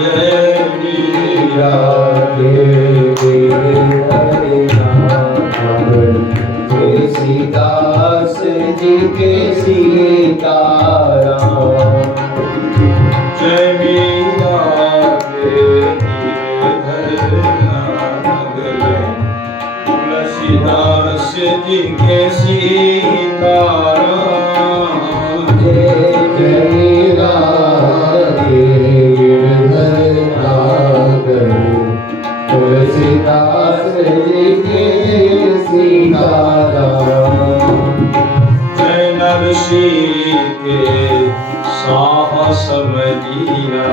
जय मीरा तुलसीदास जी के सीताराम। जय मीरा के तुलसीदास जी के सीताराम। जय जय मीरा के तुलसीदास जी के सीताराम। जय नरसी के साहस मदिया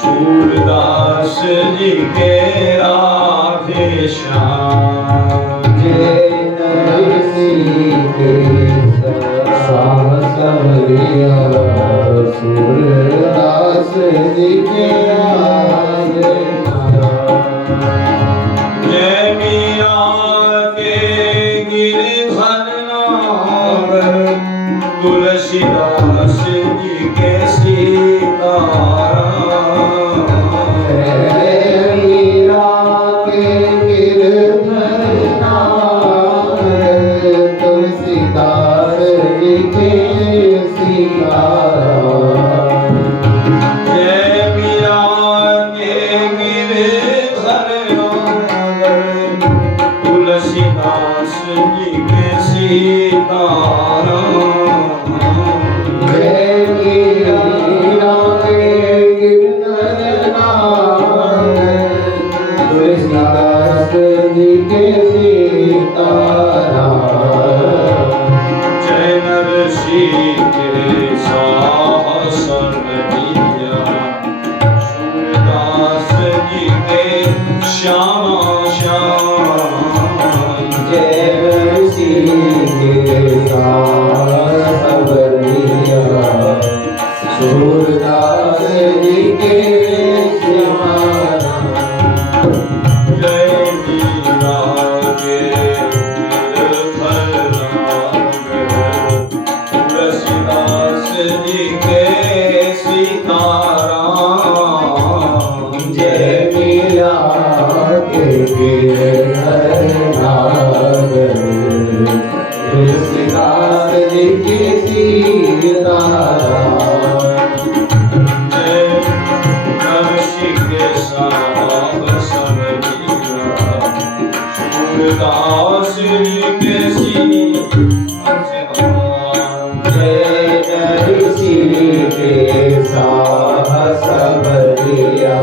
सूरदास जी के राधे श्याम। जय नरसी के साहस मदिया सूरदास जी के राधे श्याम। जय मीरा के गिरधर नागर तुलसीदास जी के सीताराम। जय मीरा के गिरधर नागर तुलसीदास जी के सीताराम। जय मीरा के गिरधर नागर तुलसीदास जी के सीताराम। जय मीरा के गिरधर नागर तुलसीदास जी के सीताराम। जय नरसी के साहस मदिया सूरदास जी के श्यामा श्याम। जय नरसी के साहस मदिया सूरदास जी के श्यामा। जय मीरा के गिरधर नागर तुलसीदास जी के सीताराम। जय मीरा के गिरधर नागर तुलसीदास जी के सीताराम। जय नरसी के साहस मदिया सूरदास जी के सीताराम। जय नरसी के साहस मदिया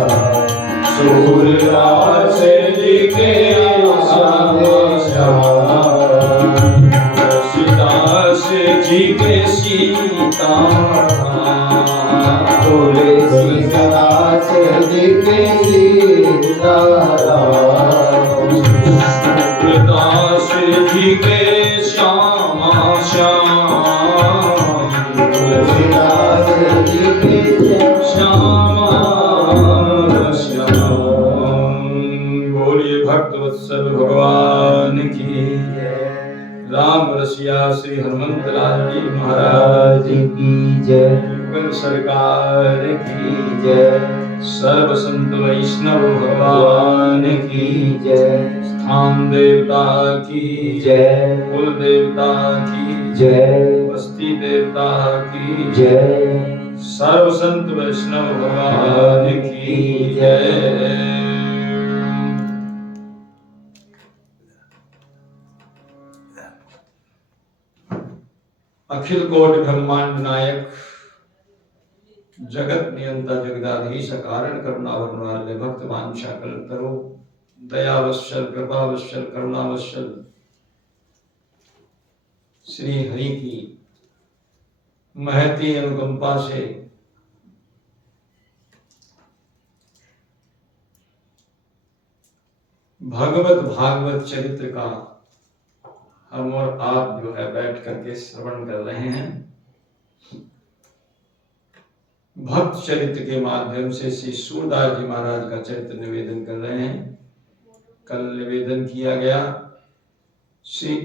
सूरदास जी के तुलसीदास जी के सीताराम। तुलसीदास जी के सीताराम। सूरदास जी के श्यामा श्याम। तुलसीदास जी के श्यामा श्याम। बोलिए भक्तवत्सल भगवान की जय। राम रसिया श्री हनुमंत लाल जी महाराज की जय। युगल सरकार की जय। सर्व संत वैष्णव भगवान की जय। स्थान देवता की जय। कुल देवता की जय। बस्ती देवता की जय। सर्व संत वैष्णव भगवान की जय। अखिल कोटि ब्रह्मांड नायक जगत नियंता जगदाधीश कारण करुणा वर्णवाले भक्त वांछा कल्पतरो दयावत्सल कृपावत्सल करुणावत्सल श्री हरि की महती अनुकंपा से भगवत भागवत चरित्र का हम और आप जो है बैठ करके श्रवण कर रहे हैं। भक्त चरित्र के माध्यम से श्री सूरदास जी महाराज का चरित्र निवेदन कर रहे हैं। कल निवेदन किया गया श्री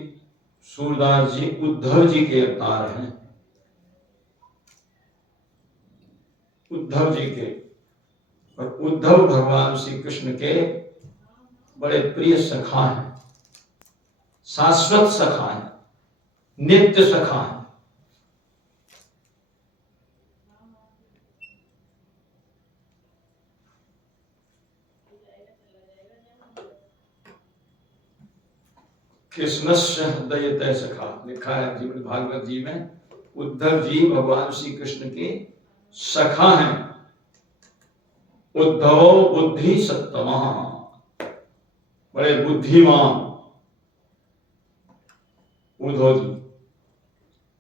सूरदास जी उद्धव जी के अवतार हैं। उद्धव जी के और उद्धव भगवान श्री कृष्ण के बड़े प्रिय सखा हैं, शाश्वत सखा हैं, नित्य सखा हैं। कृष्णस्य हृदयतः सखा लिखा है श्रीमद् भागवत जी में। उद्धव जी भगवान श्री कृष्ण के सखा हैं। उद्धवो बुद्धि सत्तमा, बड़े बुद्धिमान उद्धव जी।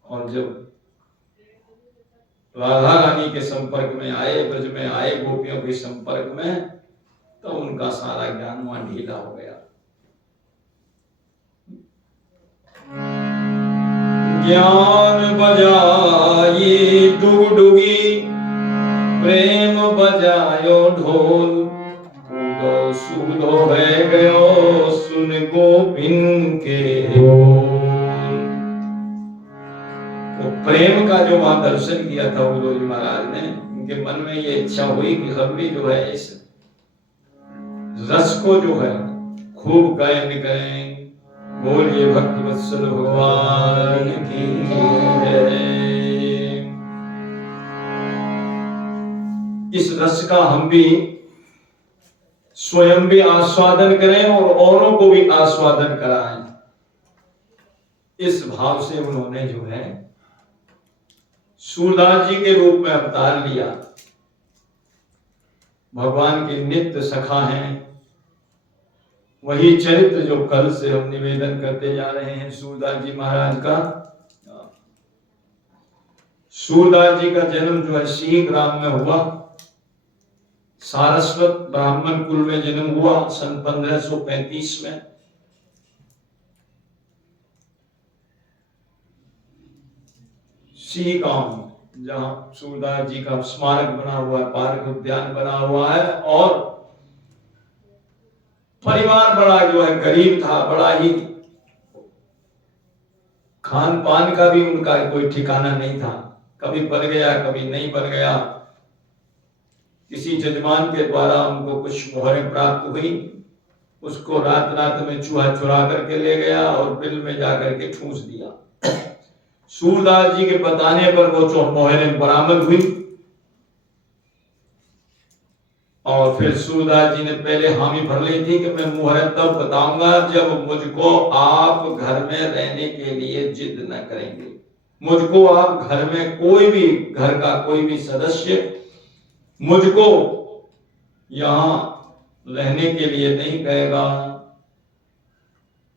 और जब राधा रानी के संपर्क में आए, ब्रज में आए, गोपियों के संपर्क में, तो उनका सारा ज्ञान वहां ढीला हो गया। ज्ञान बजाई डुगडुगी, प्रेम बजायो ढोल, कूदो सूदो है गयो सुन गोपिन के बोल। तो प्रेम का जो वहां दर्शन किया था उद्धव जी महाराज ने, उनके मन में ये इच्छा हुई कि हम भी जो है इस रस को जो है खूब गायन करें। बोलिए भक्त वत्सल भगवान की जय। इस रस का हम भी स्वयं भी आस्वादन करें और औरों को भी आस्वादन कराएं। इस भाव से उन्होंने जो है सूरदास जी के रूप में अवतार लिया। भगवान के नित्य सखा हैं। वही चरित्र जो कल से हम निवेदन करते जा रहे हैं सूरदास जी महाराज का। सूरदास जी का जन्म जो है सी ग्राम में हुआ। सारस्वत ब्राह्मण कुल में जन्म हुआ सन 1535 में। सी गांव जहां सूरदास जी का स्मारक बना हुआ है, पार्क उद्यान बना हुआ है। और परिवार बड़ा जो है गरीब था, बड़ा ही खान पान का भी उनका कोई ठिकाना नहीं था। कभी बन गया, कभी नहीं बन गया। किसी जजमान के द्वारा उनको कुछ मोहरें प्राप्त हुई, उसको रात रात में चूहा चुरा करके ले गया और बिल में जाकर के ठूंस दिया। सूरदास जी के बताने पर वो मोहरें बरामद हुई। और फिर सूरदास जी ने पहले हामी भर ली थी कि मैं मुहूर्त तब बताऊंगा जब मुझको आप घर में रहने के लिए जिद न करेंगे। मुझको आप घर में कोई भी, घर का कोई भी सदस्य मुझको यहां रहने के लिए नहीं कहेगा।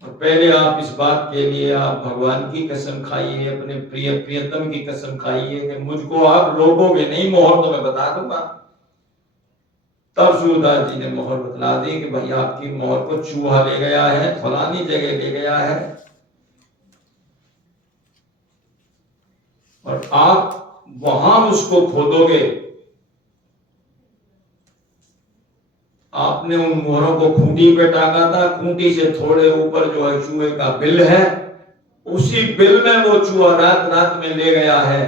और पहले आप इस बात के लिए आप भगवान की कसम खाइए, अपने प्रिय प्रियतम की कसम खाइए कि मुझको आप रोकोगे नहीं, मोहर तो मैं बता दूंगा। तब सूरदास जी ने मोहर बतला दी कि भाई आपकी मोहर को चूहा ले गया है, फलानी जगह ले गया है, और आप वहां उसको खोदोगे। आपने उन मोहरों को खूंटी पे टांगा था, खूंटी से थोड़े ऊपर जो है चूहे का बिल है, उसी बिल में वो चूहा रात रात में ले गया है।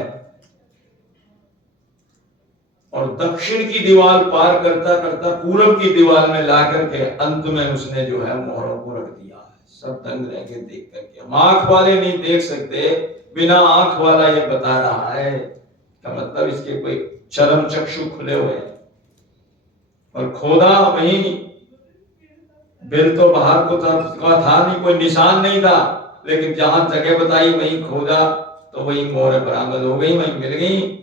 और दक्षिण की दीवार पार करता करता पूरब की दीवार में ला करके अंत में उसने जो है मोहरों को रख दिया है। सब दंग रह के देख करके, हम आंख वाले नहीं देख सकते, बिना आंख वाला ये बता रहा है, का मतलब इसके कोई चरम चक्षु खुले हुए हैं। और खोदा वहीं, बिल तो बाहर को था नहीं, कोई निशान नहीं था, लेकिन जहां जगह बताई वहीं खोदा तो वही मोहरें बरामद हो गई, वहीं मिल गई।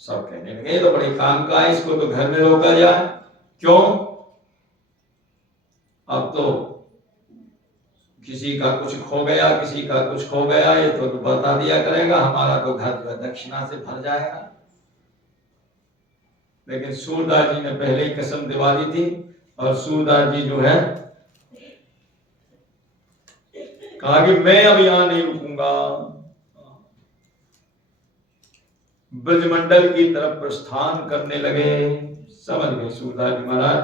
सब कहने लगे तो बड़े काम का है, इसको तो घर में रोका जाए। क्यों? अब तो किसी का कुछ खो गया, किसी का कुछ खो गया, ये तो बता दिया करेगा, हमारा तो घर जो है दक्षिणा से भर जाएगा। लेकिन सूरदास जी ने पहले ही कसम दिवा दी थी। और सूरदास जी जो है कहा कि मैं अब यहां नहीं रुकूंगा। ब्रजमंडल की तरफ प्रस्थान करने लगे। समझ गए सूरदास जी महाराज।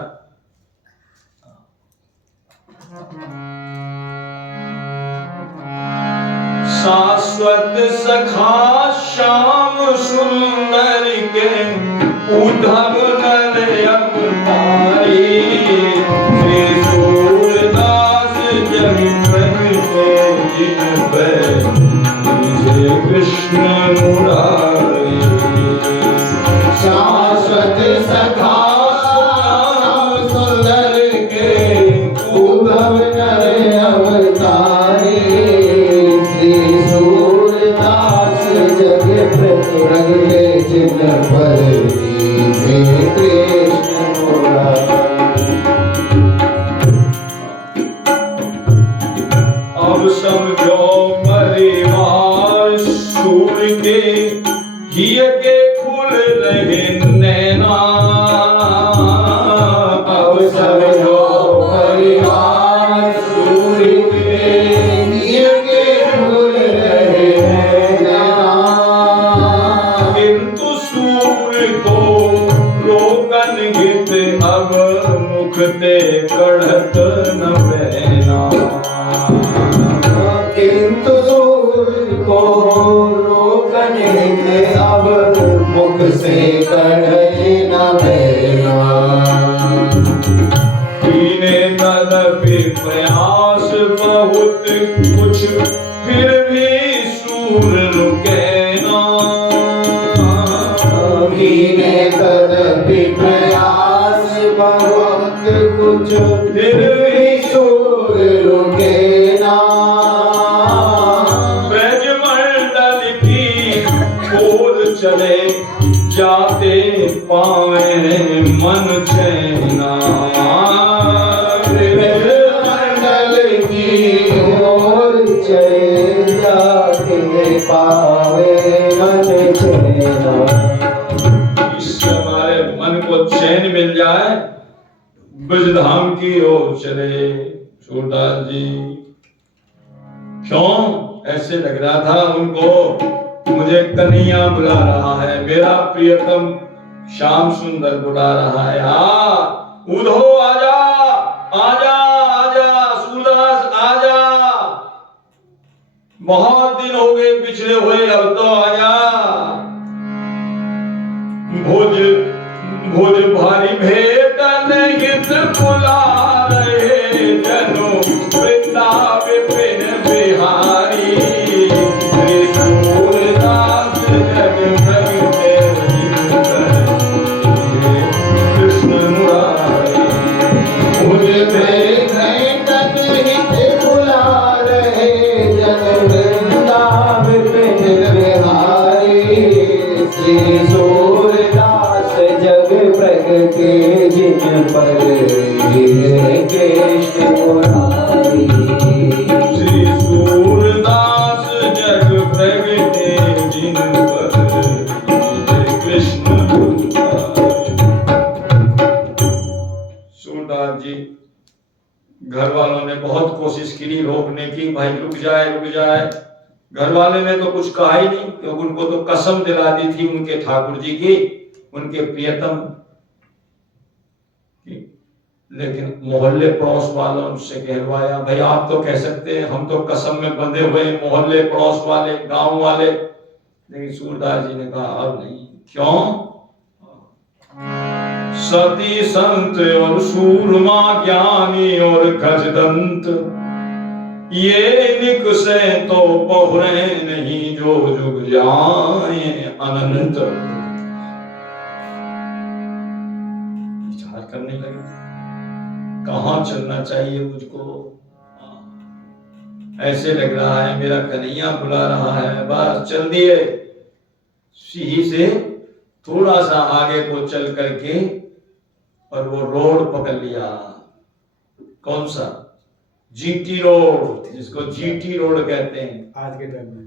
शाश्वत सखा श्याम सुंदर के उद्धव नर अवतारी श्री सूरदास जग प्रगटे जिन पर जय कृष्ण मुरारी शाश्वत सखा सुंदर के उद्धव नर अवतारी श्री सूरदास जग प्रगटे जिन पर अब समझो परिवार सूर के घी के खुल रहे नैना अब समझो परिवार सूर के घी के खुल रहे नैना किंतु सूर को रोकन हित अब मुख ते कढ़त न बहना किंतु सूर को रोकन हित अब मुख से कढ़े न बहना कीने तदपि प्रयास बहुत कुछ फिर भी सूर रुके ना कीने तदपि प्रयास बहुत कुछ फिर भी सूर रुके ना ब्रजमंडल की ओर चले जाते पावे मन चैना ब्रजमंडल की ओर चले जाते पावे मन चैना इससे हमारे मन को चैन मिल जाए ब्रजधाम की ओर चले सूरदास जी क्यों ऐसे लग रहा था उनको मुझे कन्हैया बुला रहा है मेरा प्रियतम श्याम सुंदर बुला रहा है उधो आजा आजा आजा सूरदास आजा बहुत दिन हो गए पिछड़े हुए अब तो आजा भोज भोज भारी भेटन हित बुला रहे जनो वृंदा विपिन बिहारी श्री सूरदास जग प्रगटे कृष्ण मुरारी भोज भेटन हित बुला रहे जन वृंदा विपिन बिहारी श्री सूरदास जग प्रगटे जिन पर कृष्ण मुरारी श्री सूरदास जग प्रगटे जिन पर कृष्ण मुरारी सूरदास जी घर वालों ने बहुत कोशिश की रोकने की भाई रुक जाए घर वाले ने तो कुछ कहा ही नहीं क्योंकि उनको तो कसम दिला दी थी उनके ठाकुर जी की उनके प्रियतम की। लेकिन मोहल्ले पड़ोस वालों से कहलवाया भाई आप तो कह सकते हैं हम तो कसम में बंधे हुए मोहल्ले पड़ोस वाले गांव वाले लेकिन सूरदास जी ने कहा अब नहीं क्यों सती संत और सूरमा ज्ञानी और गजदंत ये निकसे तो बहुरे नहीं जो जुग जाए अनंत विचार करने लगे कहां चलना चाहिए मुझको ऐसे लग रहा है मेरा कन्हैया बुला रहा है बस चल दिए सीही से थोड़ा सा आगे को चल करके और वो रोड पकड़ लिया कौन सा जीटी रोड जिसको जीटी रोड कहते हैं आज के टाइम में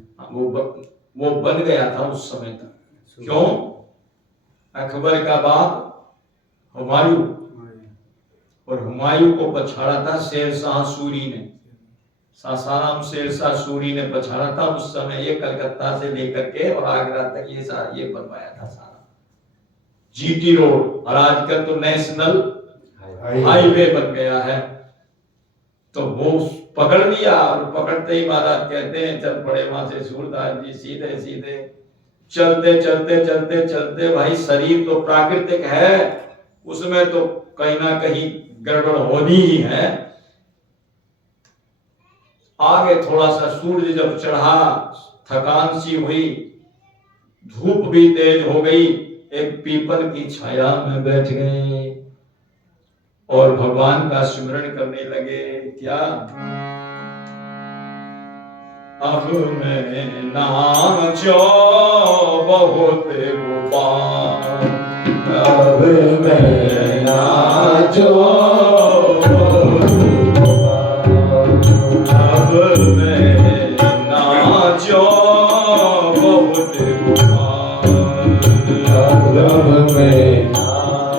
वो बन गया था उस समय तक क्यों अकबर का बाप हुमायूं और हुमायूं को पछाड़ा था शेरशाह सूरी ने सासाराम शेरशाह सूरी ने पछाड़ा था उस समय ये कलकत्ता से लेकर के और आगरा तक ये बनवाया था सारा जीटी रोड और आजकल तो नेशनल हाईवे बन गया है तो वो पकड़ लिया और पकड़ते ही महाराज कहते हैं चल पड़े वहां से सूरदास जी सीधे सीधे चलते चलते चलते चलते भाई शरीर तो प्राकृतिक है, उसमें तो कहीं ना कहीं गड़बड़ होनी ही है। आगे थोड़ा सा सूरज जब चढ़ा, थकान सी हुई, धूप भी तेज हो गई, एक पीपल की छाया में बैठ गए और भगवान का स्मरण करने लगे। क्या? अब मैं नाचो बहुत गोपाल, अब मैं नाचो बहुत गोपाल, अब मैं नाचो बहुत गोपाल, अब मैं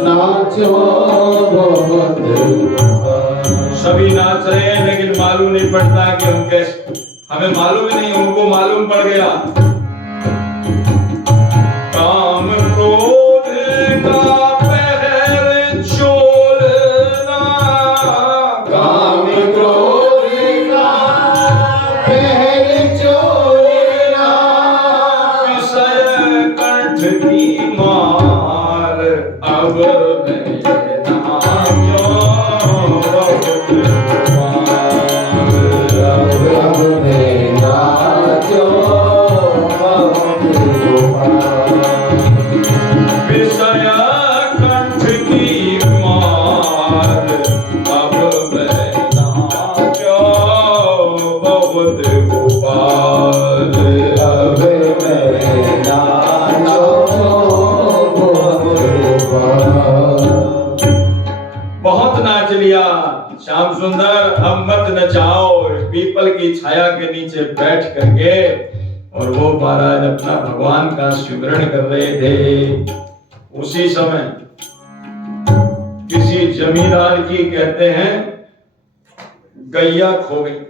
नाचो बहुत गोपाल। सभी नाच रहे हैं लेकिन मालूम नहीं पड़ता कि हम कैसे, हमें मालूम ही नहीं, उनको मालूम पड़ गया। काम क्रोध का पहर छोड़ना, काम क्रोध का पहर छोड़ना, विषय कंठ की मार, अब मैं नाचो बहुत गोपाल, अब मैं नाचो बहुत गोपाल। विषय कंठ की मार, अब मैं नाचो बहुत गोपाल, अब मैं नाचो बहुत गोपाल। बहुत नाच लिया श्याम सुंदर, अब मत नचाओ। पीपल की छाया के नीचे बैठ करके और वो महाराज अपना भगवान का स्मरण कर रहे थे। उसी समय किसी जमींदार की, कहते हैं, गैया खो गई।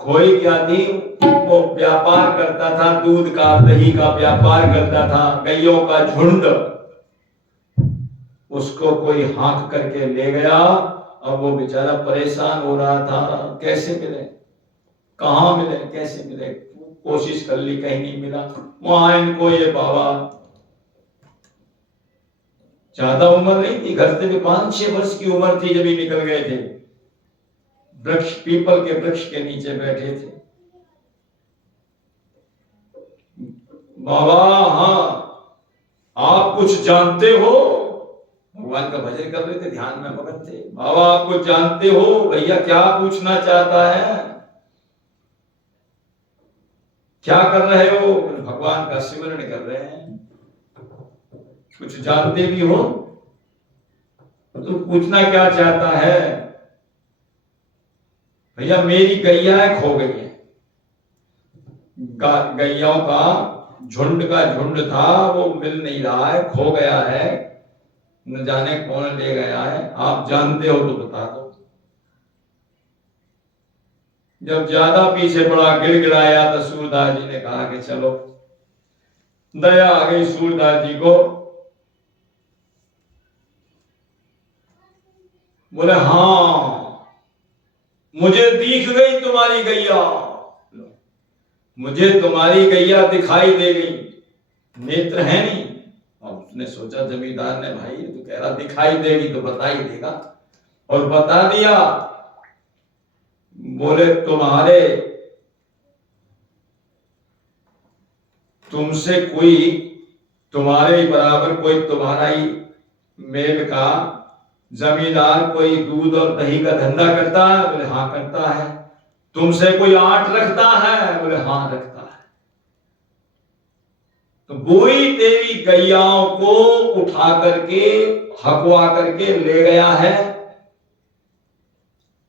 खोई क्या थी? वो व्यापार करता था, दूध का दही का व्यापार करता था, गैयों का झुंड। उसको कोई हाँक करके ले गया। अब वो बेचारा परेशान हो रहा था, कैसे मिले, कहाँ मिले, कैसे मिले। कोशिश कर ली, कहीं नहीं मिला। वहां इनको ये बाबा, ज्यादा उम्र नहीं थी, घर से भी 5-6 वर्ष की उम्र थी जब ये निकल गए थे। वृक्ष, पीपल के वृक्ष के नीचे बैठे थे। बाबा, हाँ, आप कुछ जानते हो? भगवान का भजन कर रहे थे, ध्यान में मगन थे। बाबा, आप कुछ जानते हो? भैया क्या पूछना चाहता है, क्या कर रहे हो? भगवान का स्मरण कर रहे हैं। कुछ जानते भी हो तो पूछना क्या चाहता है? भैया मेरी गैया खो गई है। गैयाओं का झुंड था, वो मिल नहीं रहा है, खो गया है, न जाने कौन ले गया है। आप जानते हो तो बता दो। जब ज्यादा पीछे पड़ा, गिड़गिड़ाया, तो सूरदास जी ने कहा कि चलो। दया आ गई सूरदास जी को। बोले, हाँ, मुझे दिख गई तुम्हारी गैया, मुझे तुम्हारी गैया दिखाई दे गई। नेत्र है नहीं। अब उसने सोचा, जमींदार ने, भाई तो कह रहा दिखाई देगी तो बता ही देगा, और बता दिया। बोले, तुमसे कोई, तुम्हारे बराबर कोई तुम्हारा ही मेल का जमींदार कोई दूध और दही का धंधा करता है? बोले, हाँ करता है। तुमसे कोई आट रखता है? बोले, हाँ रखता है। तो वही तेरी गैयाओं को उठा करके, हकवा करके ले गया है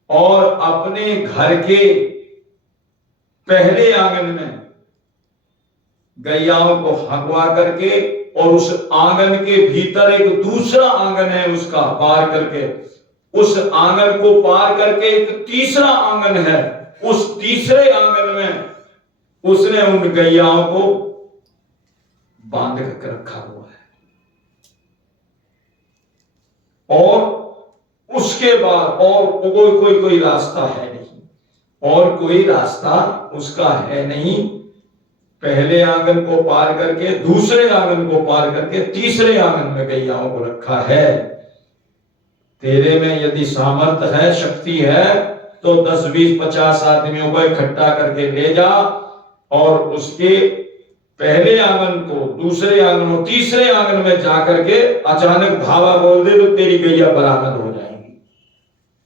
और अपने घर के पहले आंगन में गैयाओं को हकवा करके, और उस आंगन के भीतर एक दूसरा आंगन है, उसका पार करके, उस आंगन को पार करके एक तीसरा आंगन है, उस तीसरे आंगन में उसने उन गैयाओं को बांध कर रखा हुआ है। और उसके बाद और कोई रास्ता है नहीं, और कोई रास्ता उसका है नहीं। पहले आंगन को पार करके, दूसरे आंगन को पार करके, तीसरे आंगन में गैयाओं को रखा है। तेरे में यदि सामर्थ्य है, शक्ति है, तो 10, 20, 50 आदमियों को इकट्ठा करके ले जा और उसके पहले आंगन को, दूसरे आंगन को, तीसरे आंगन में जाकर के अचानक धावा बोल दे तो तेरी गैया बरामद हो जाएगी।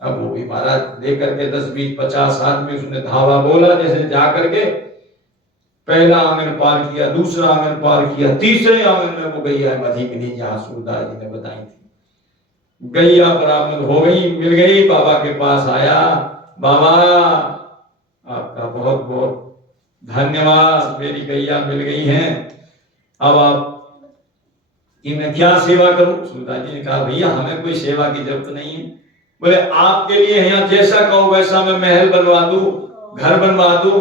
अब वो भी महाराज लेकर के 10, 20, 50 आदमी उसने धावा बोला, जैसे जाकर के पहला आंगन पार किया, दूसरा आंगन पार किया, तीसरे आंगन में वो गैया मधी मिली जहां सूरदास जी ने बताई थी। गैया बरामद हो गई, मिल गई, बाबा के पास आया। बाबा आपका बहुत बहुत धन्यवाद, मेरी गैया मिल गई हैं, अब आप कि मैं क्या सेवा करूं? सूरदास जी ने कहा भैया हमें कोई सेवा की जरूरत नहीं है। बोले आपके लिए यहाँ जैसा कहो वैसा मैं महल बनवा दूं, घर बनवा दूं,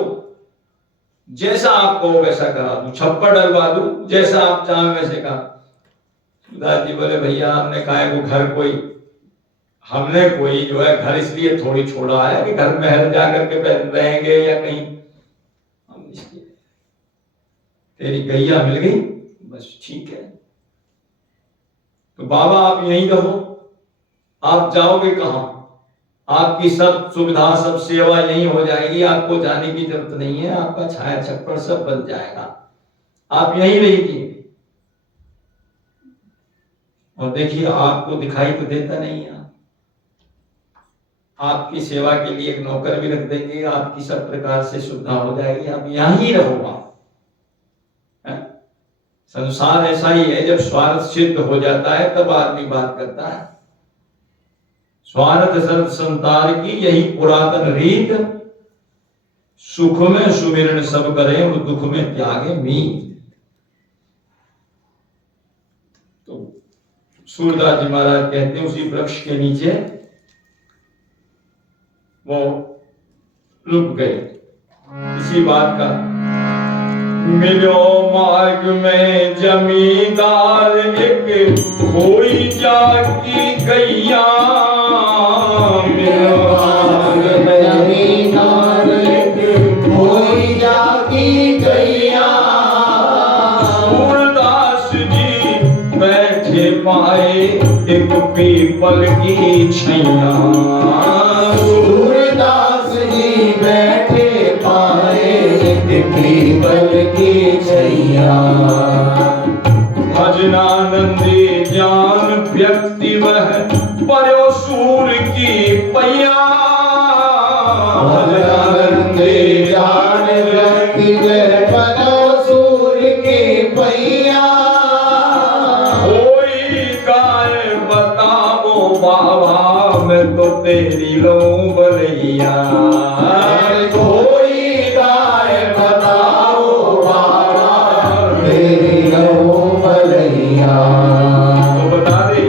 जैसा आप कहो वैसा करा दूं, छप्पर डलवा दूं, जैसा आप चाहें वैसे का। सूरदास जी बोले भैया हमने कहा है वो घर कोई, हमने कोई जो है घर इसलिए थोड़ी छोड़ा है कि घर महल जाकर के रहेंगे या कहीं, हम इसलिए तेरी गैया मिल गई बस ठीक है। तो बाबा आप यहीं रहो, आप जाओगे कहां? आपकी सब सुविधा सब सेवा यहीं हो जाएगी, आपको जाने की जरूरत नहीं है, आपका छाया छप्पर सब बन जाएगा, आप यहीं रहिए। और देखिए आपको दिखाई तो देता नहीं है, आपकी सेवा के लिए एक नौकर भी रख देंगे, आपकी सब प्रकार से सुविधा हो जाएगी, आप यहीं रहोगा। संसार ऐसा ही है, जब स्वार्थ सिद्ध हो जाता है तब आदमी बात करता है। स्वार्थ सर्व संतार की यही पुरातन रीत, सुख में सुमिरन सब करें और दुख में त्यागे मीत। तो सूरदास जी महाराज कहते हैं उसी वृक्ष के नीचे वो रुक गए। इसी बात का मिलो मार्ग में जमींदार एक, खोई जागी गैया। मिलो मार्ग में जमींदार एक, खोई जागी गैया। सूरदास जी बैठे पाए एक पीपल की छैया। सूरदास जी बैठे पाए एक पीपल की छैया। भजनानंदी ज्ञान व्यक्ति वह परो सूर की पैया। भजनानंदी ज्ञान व्यक्ति वह परो सूर की पैया। कोई गाय बताओ बाबा मैं तो तेरी लो बलैया। कोई गाय बताओ बाबा तेरी लो बलैया। तो बता दे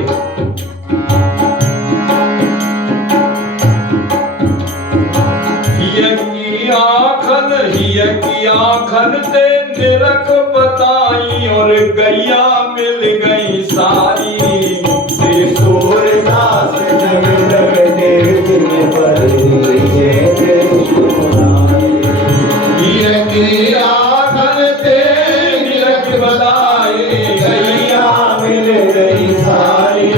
हिय की आखन ते निरख बताई और गैया मिल गई सारी। श्री सूरदास जग लगते दिन पर हिय की आखन ते निरख बताई गैया मिल गई सारी।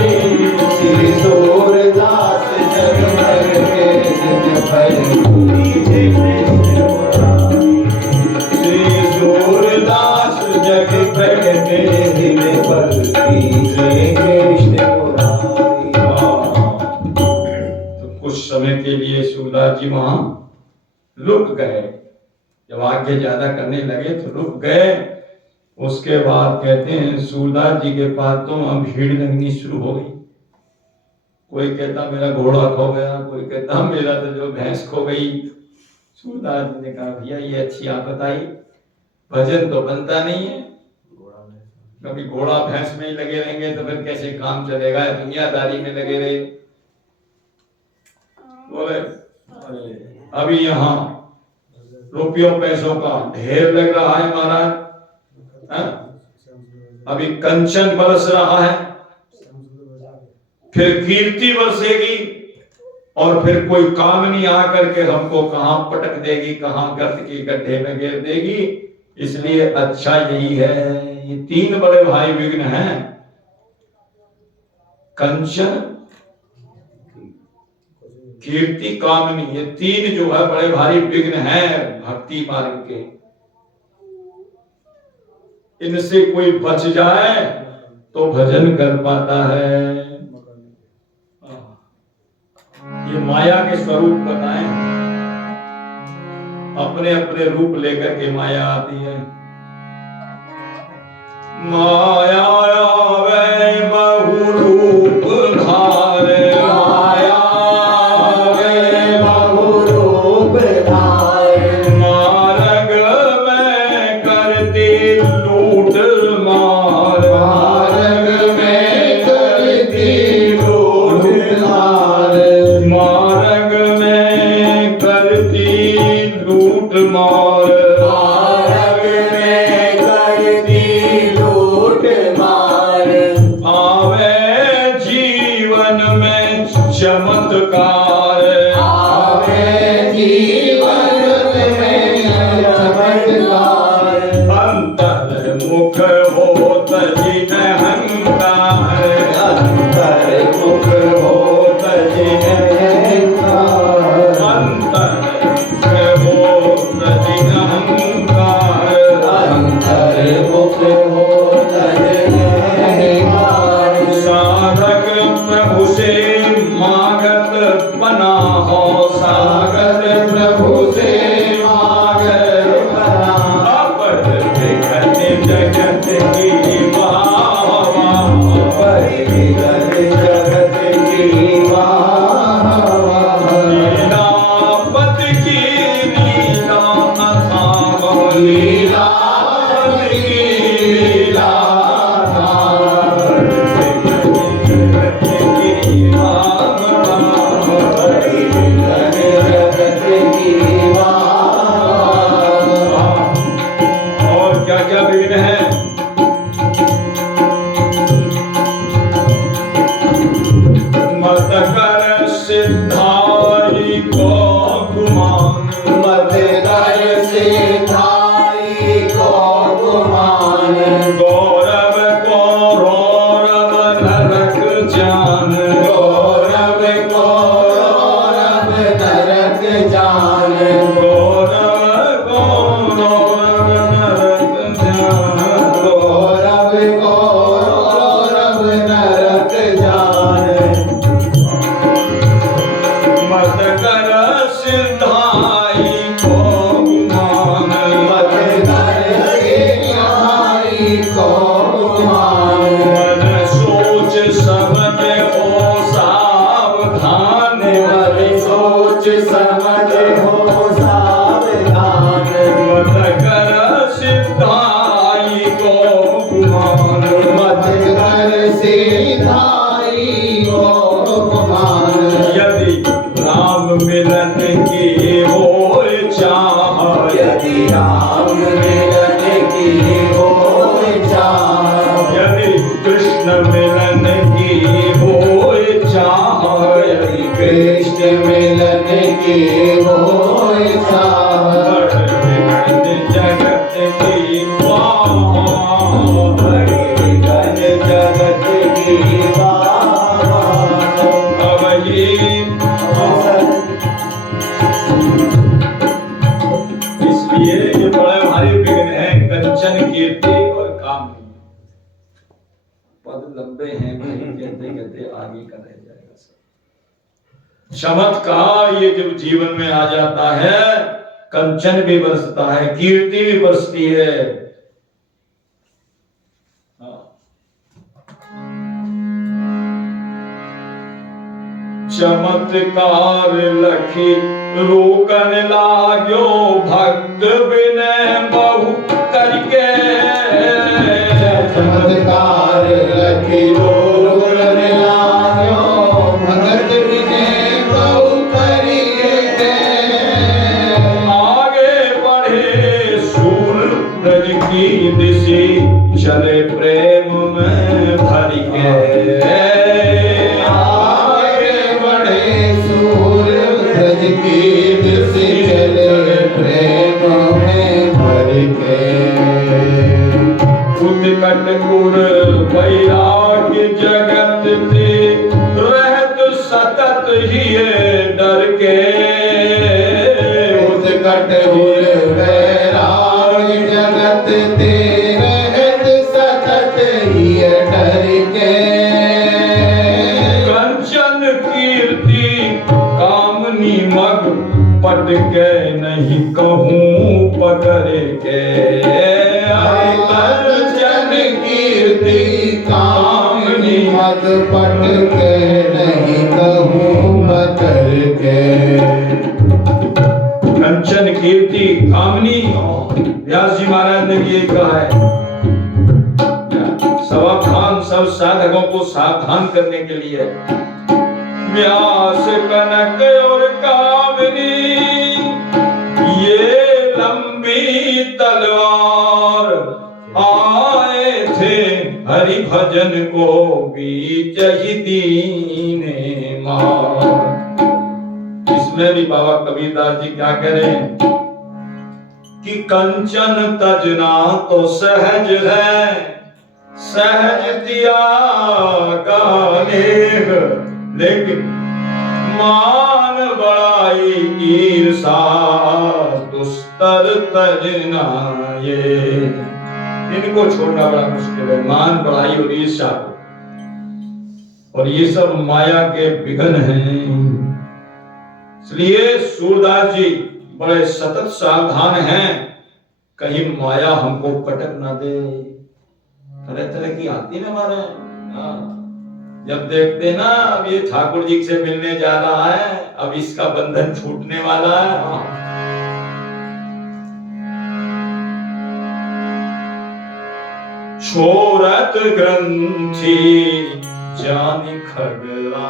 श्री सूरदास जग लगते दिन पर श्री सूरदास जग प्रगटे दिन पर कृष्ण मुरारी। तो कुछ समय के लिए सूरदास जी वहां रुक गए। जब आगे ज्यादा करने लगे तो रुक गए। उसके बाद कहते हैं सूरदास जी के पास तो वहां भीड़ लगनी शुरू हो गई। कोई कहता मेरा घोड़ा खो गया, कोई कहता मेरा तो जो भैंस खो गई। सूरदास जी ने कहा भैया ये अच्छी आफत आई, भजन तो बनता नहीं है, कभी घोड़ा भैंस में ही लगे रहेंगे तो फिर कैसे काम चलेगा, दुनियादारी में लगे रहे। बोले अभी यहाँ रुपयों पैसों का ढेर लग रहा है महाराज, अभी कंचन बरस रहा है, फिर कीर्ति बरसेगी और फिर कोई कामनी आकर के हमको कहां पटक देगी, कहां गर्त के गड्ढे में गिर देगी। इसलिए अच्छा यही है, ये तीन बड़े भाई विघ्न हैं, कंचन, कीर्ति, कामिनी, ये तीन जो है बड़े भारी विघ्न हैं भक्ति मार्ग के। इनसे कोई बच जाए तो भजन कर पाता है। ये माया के स्वरूप बताएं, अपने अपने रूप लेकर के माया आती है। माया आवे बहु रूप धारे, माया आवे बहु रूप धारे, मार्ग में करती लूट मार, मार्ग में करती लूट मार, मार्ग में करती लूट मार, मार्ग में करती लूट मार, आवे जीवन में चमत्कार, आवे जीवन में चमत्कार, अंतर मुख होत जिन अहंकार, अंतर मुख होत जिन अहंकार, अंतर होत जिन अहंकार, अंतर मुख होत जिन अहंकार, साधक प्रभु से मागत बना हो, सागत प्रभु से मांगत बना, अपद विघन जगत की वाहवा, परिविघन जगत की वाहवा, लीलापत की लीला अथाह, लीलापत की लीला जगत की वाहवा, परिविघन जगत की वाहवा, और क्या क्या विघ्न है? मत कर सिद्धाई को गुमान, मत कर सिधाई को गुमान, गौरव को रौरव नरक जान, गौरव को रौरव नरक जान, गौरव को रौरव नरक जान, गौरव को रौरव नरक जान, मत कर सिद्धाई को गुमान, मत कर सिधाई को गुमान, मन सोच समझ हो सावधान, मन सोच समझ हो सावधान, मत कर सिद्धाई को गुमान, मत कर सिधाई को गुमान, यदि राम मिलन की हो चाह, यदि राम मिलन की हो चाह, यदि कृष्ण मिलन की हो चाह, यदि कृष्ण मिलन की हो चाह, जगत की वाह, परिविघन जगत की वाह, अब ये इसलिए ये बड़े भारी विघ्न है, कंचन, कीर्ति और काम। पद लंबे हैं भाई, कहते कहते आगे का रह जाएगा सब। चमत्कार ये जब जीवन में आ जाता है, कंचन भी बरसता है, कीर्ति भी बरसती है। चमत्कार लखी रोकन लाग्यो, भक्त विनय बहु करके, चमत्कार लखी रोकन लाग्यो, भगत विनय बहु करिके, आगे बढ़े सूर ब्रज की दिशि, चले प्रेम में भर के, आगे बढ़े सूर्य ब्रज की दिशि, चले प्रेम में भर के, उत्कट उर वैराग्य जगत ते रहत सतत ही डर के। उत्कट उर वैराग्य जगत ते रहत सतत ही डर के। कंचन कीर्ति कामनी मग पट के नहीं कहूँ पकड़ के। कंचन कीर्ति कामनी मग पट के नहीं कहूँ पकड़ के। कंचन कीर्ति कामनी, व्यास जी महाराज ने भी ये कहा है। सावधान, सब साधकों को सावधान करने के लिए व्यास कनक और कामनी ये लंबी तलवार आए थे हरि भजन को बीच ही दीने मार। इसमें भी बाबा कबीरदास जी क्या कह रहे हैं कि कंचन तजना तो सहज है, सहज त्यागा नेह, लेकिन मान बड़ाई ईर्षा दुस्तर तजना ये, इनको छोड़ना बड़ा मुश्किल है। मान बड़ाई और ईर्षा, और ये सब माया के विघ्न हैं। इसलिए सूरदास जी बड़े सतत सावधान हैं, कहीं माया हमको कटक ना दे। तरह तरह की आती है हमारे, जब देखते ना अब ये ठाकुर जी से मिलने जा रहा है, अब इसका बंधन छूटने वाला है। छोरत ग्रंथि जानि खगला,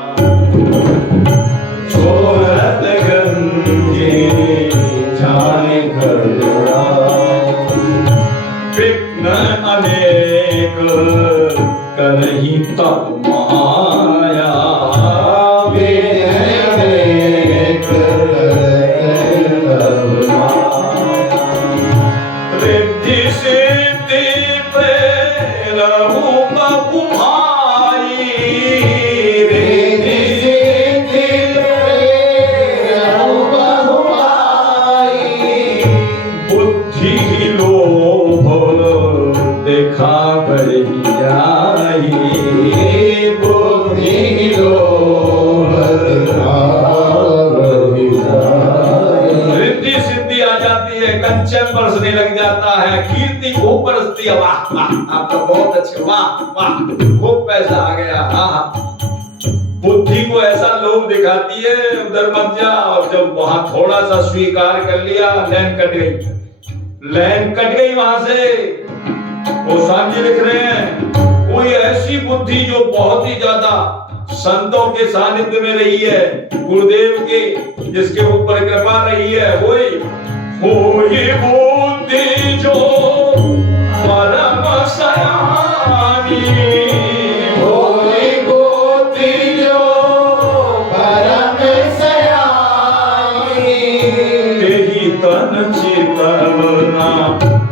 छोरत ग्रंथि जानि खगला, विघ्न अनेक करही तप माया। विघ्न अनेक करही तप माया। रिद्धि सिद्धि प्रेरहु बहु भाई, रिद्धि सिद्धि प्रेरहु बहु भाई। बुद्धि लोभ देखा बढ़ी जाई, बुद्धि लोभ देखा बढ़ी जाई। रिद्धि सिद्धि आ जाती है, कंचन बरसने लग जाता है, कीर्ति खूब बरसती है। वाह वाह, आप तो बहुत अच्छे, वाह वाह, खूब पैसा आ गया। हाँ, बुद्धि को ऐसा लोभ दिखाती है, उधर मत जा। और जब वहां थोड़ा सा स्वीकार कर लिया, लाइन कट गई, लाइन कट गई वहां से। वो सामने लिख रहे हैं, कोई ऐसी बुद्धि जो बहुत ही ज्यादा संतों के सानिध्य में रही है, गुरुदेव के जिसके ऊपर कृपा रही है, वही बुद्धि जो परम सयानी, वही बुद्धि जो परम सयानी। तेहि तन चेतना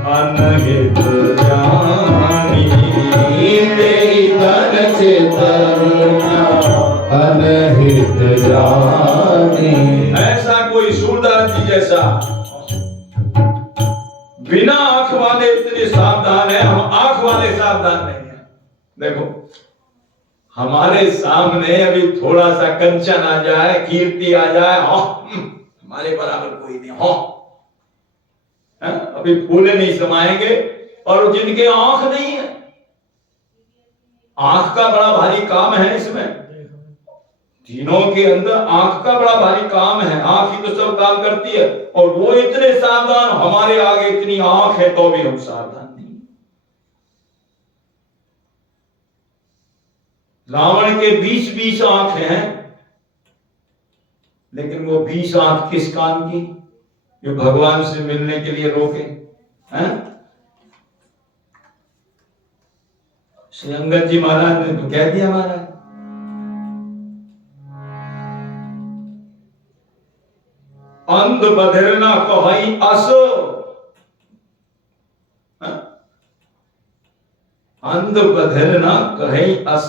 अनहित जानी, तेहि तन चेतना अनहित जानी। ऐसा कोई सूरदास जी जैसा बिना आंख वाले इतने सावधान है, हम आंख वाले सावधान नहीं है। देखो हमारे सामने अभी थोड़ा सा कंचन आ जाए, कीर्ति आ जाए, हमारे बराबर कोई नहीं हो, अभी फूले नहीं समाएंगे। और जिनके आंख नहीं है, आंख का बड़ा भारी काम है इसमें, तीनों के अंदर आंख का बड़ा भारी काम है। आंख ही तो सब काम करती है, और वो इतने सावधान, हमारे आगे इतनी आंख है तो भी हम सावधान नहीं। रावण के 20 आंख हैं, लेकिन वो 20 आंख किस काम की? जो भगवान से मिलने के लिए रोके हैं। श्री अंगद जी महाराज ने तो कह दिया, महाराज अंध बधिर ना कहई अस, अंध बधिर न कहीं अस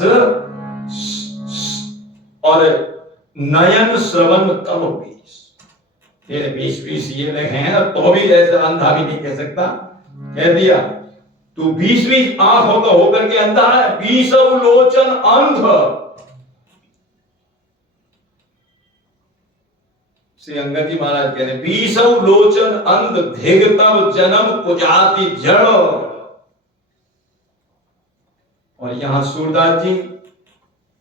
और नयन श्रवण तब 20। ये 20 ये लिखे हैं तो भी ऐसा अंधा भी नहीं कह सकता, कह दिया तू 20 आंख होकर के अंधा है, 20 लोचन अंध। श्री अंगद जी महाराज कह रहे 20 लोचन अंध धिगतव जन्म कुजाति जड़। और यहां सूरदास जी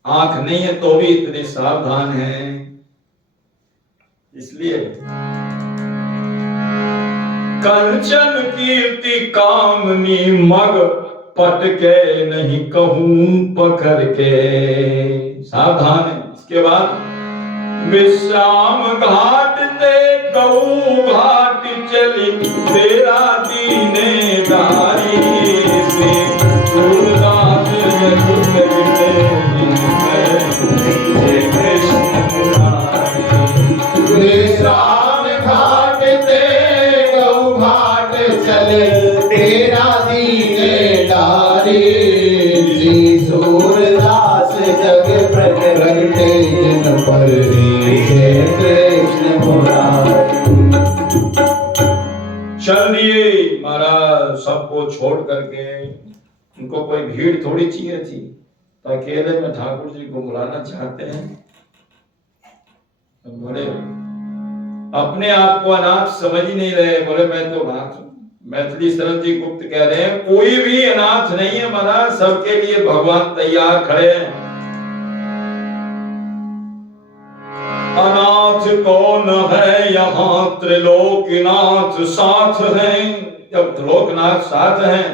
आंख नहीं है तो भी इतने सावधान हैं, इसलिए कंचन कीर्ति कामनी मग पटके नहीं कहूं पकड़ के, सावधान है। इसके बाद विश्राम घाट ते गऊ घाट चली तेरा दीने दारी से सूरदास विश्राम घाट ते गऊ घाट चले तेरा दीने दारी जी सूरदास जग प्रगटे जिन पर कृष्ण मुरारी। चल दिए महाराज सबको छोड़ करके, उनको कोई भीड़ थोड़ी चाहिए थी, तो अकेले में ठाकुर जी को बुलाना चाहते हैं। तो बोले अपने आप को अनाथ समझ ही नहीं रहे, बोले मैं तो अनाथ हूं। मैथिली शरण जी गुप्त कह रहे हैं कोई भी अनाथ नहीं है महाराज, सबके लिए भगवान तैयार खड़े हैं। अनाथ कौन है यहाँ त्रिलोकनाथ साथ हैं, जब त्रिलोकनाथ साथ हैं।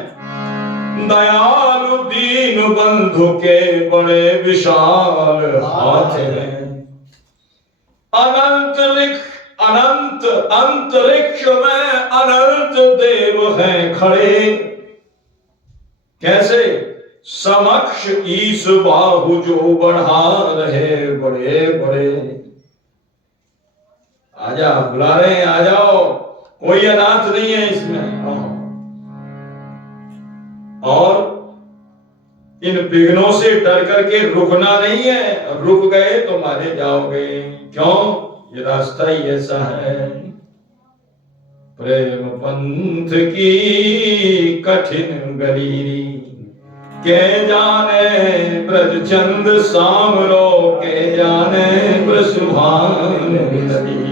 दयालु दीन बंधु के बड़े विशाल हाथ हैं। अनंत अंतरिक्ष में अनंत देव हैं खड़े, कैसे समक्ष ईश बाहु जो बढ़ा रहे बड़े बड़े। आजा बुला रहे हैं, आ जाओ, कोई अनाथ नहीं है इसमें। और इन विघ्नों से डर करके रुकना नहीं है, रुक गए तो मारे जाओगे। क्यों? ये रास्ता ही ऐसा है। प्रेम पंथ की कठिन गली के जाने ब्रजचंद सामरो के जाने ब्रसुभान नदी।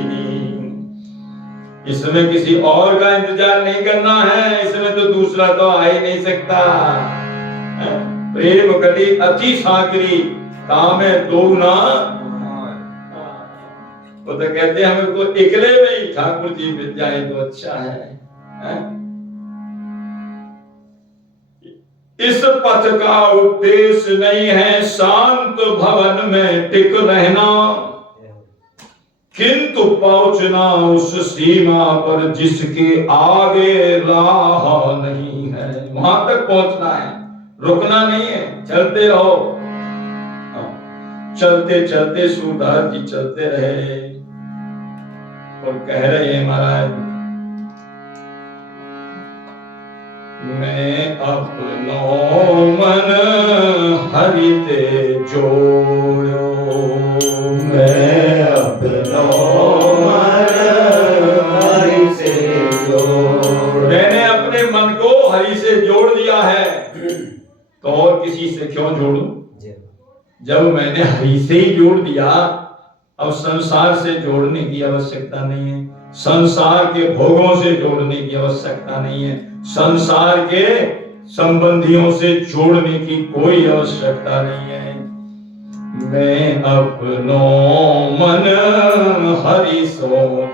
इसमें किसी और का इंतजार नहीं करना है, इसमें तो दूसरा तो आ ही नहीं सकता। प्रेम गली अति सागरी काम है दो ना। वो तो कहते हैं हमें तो इकले में ही ठाकुर जी मिल जाए तो अच्छा है। इस पथ का उद्देश्य नहीं है शांत भवन में टिक रहना, किंतु पहुंचना उस सीमा पर जिसके आगे राह नहीं है। वहां तक पहुंचना है, रुकना नहीं है, चलते रहो। चलते चलते सूरदास जी चलते रहे और कह रहे हैं महाराज मैं अपनो मन हरि ते जोड़ो, मैं अपनो मन हरि से जोड़। मैंने अपने मन को हरि से जोड़ दिया है, तो और किसी से क्यों जोड़ूं? जब मैंने हरि से ही जोड़ दिया, अब संसार से जोड़ने की आवश्यकता नहीं है, संसार के भोगों से जोड़ने की आवश्यकता नहीं है, संसार के संबंधियों से जोड़ने की कोई आवश्यकता नहीं है। मैं अपनो मन हरि सो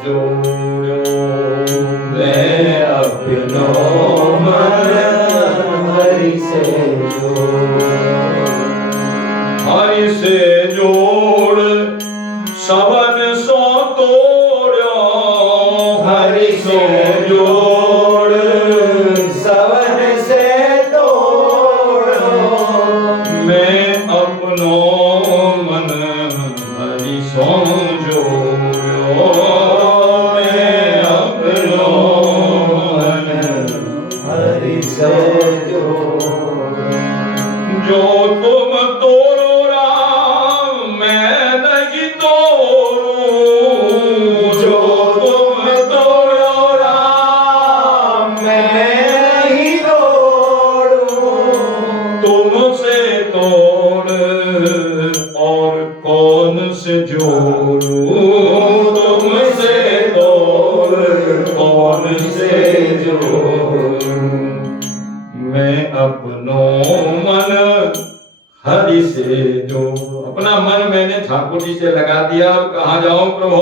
जोड़ो, मैं अपनो मन हरि से जोड़। हरि से जोड़ सबन सो तोड़ो, हरि से जोड़ सबन से तोड़ो। मैं अपनो मन हरि सो जोड़ो, मैं अपनो मन हरि से जोड़। और कौन से जोड़ूं तुमसे तोड़, कौन से जोड़ूं। मैं अपनों मन हरि से जो, अपना मन मैंने ठाकुर जी से लगा दिया, अब कहाँ जाऊं प्रभु।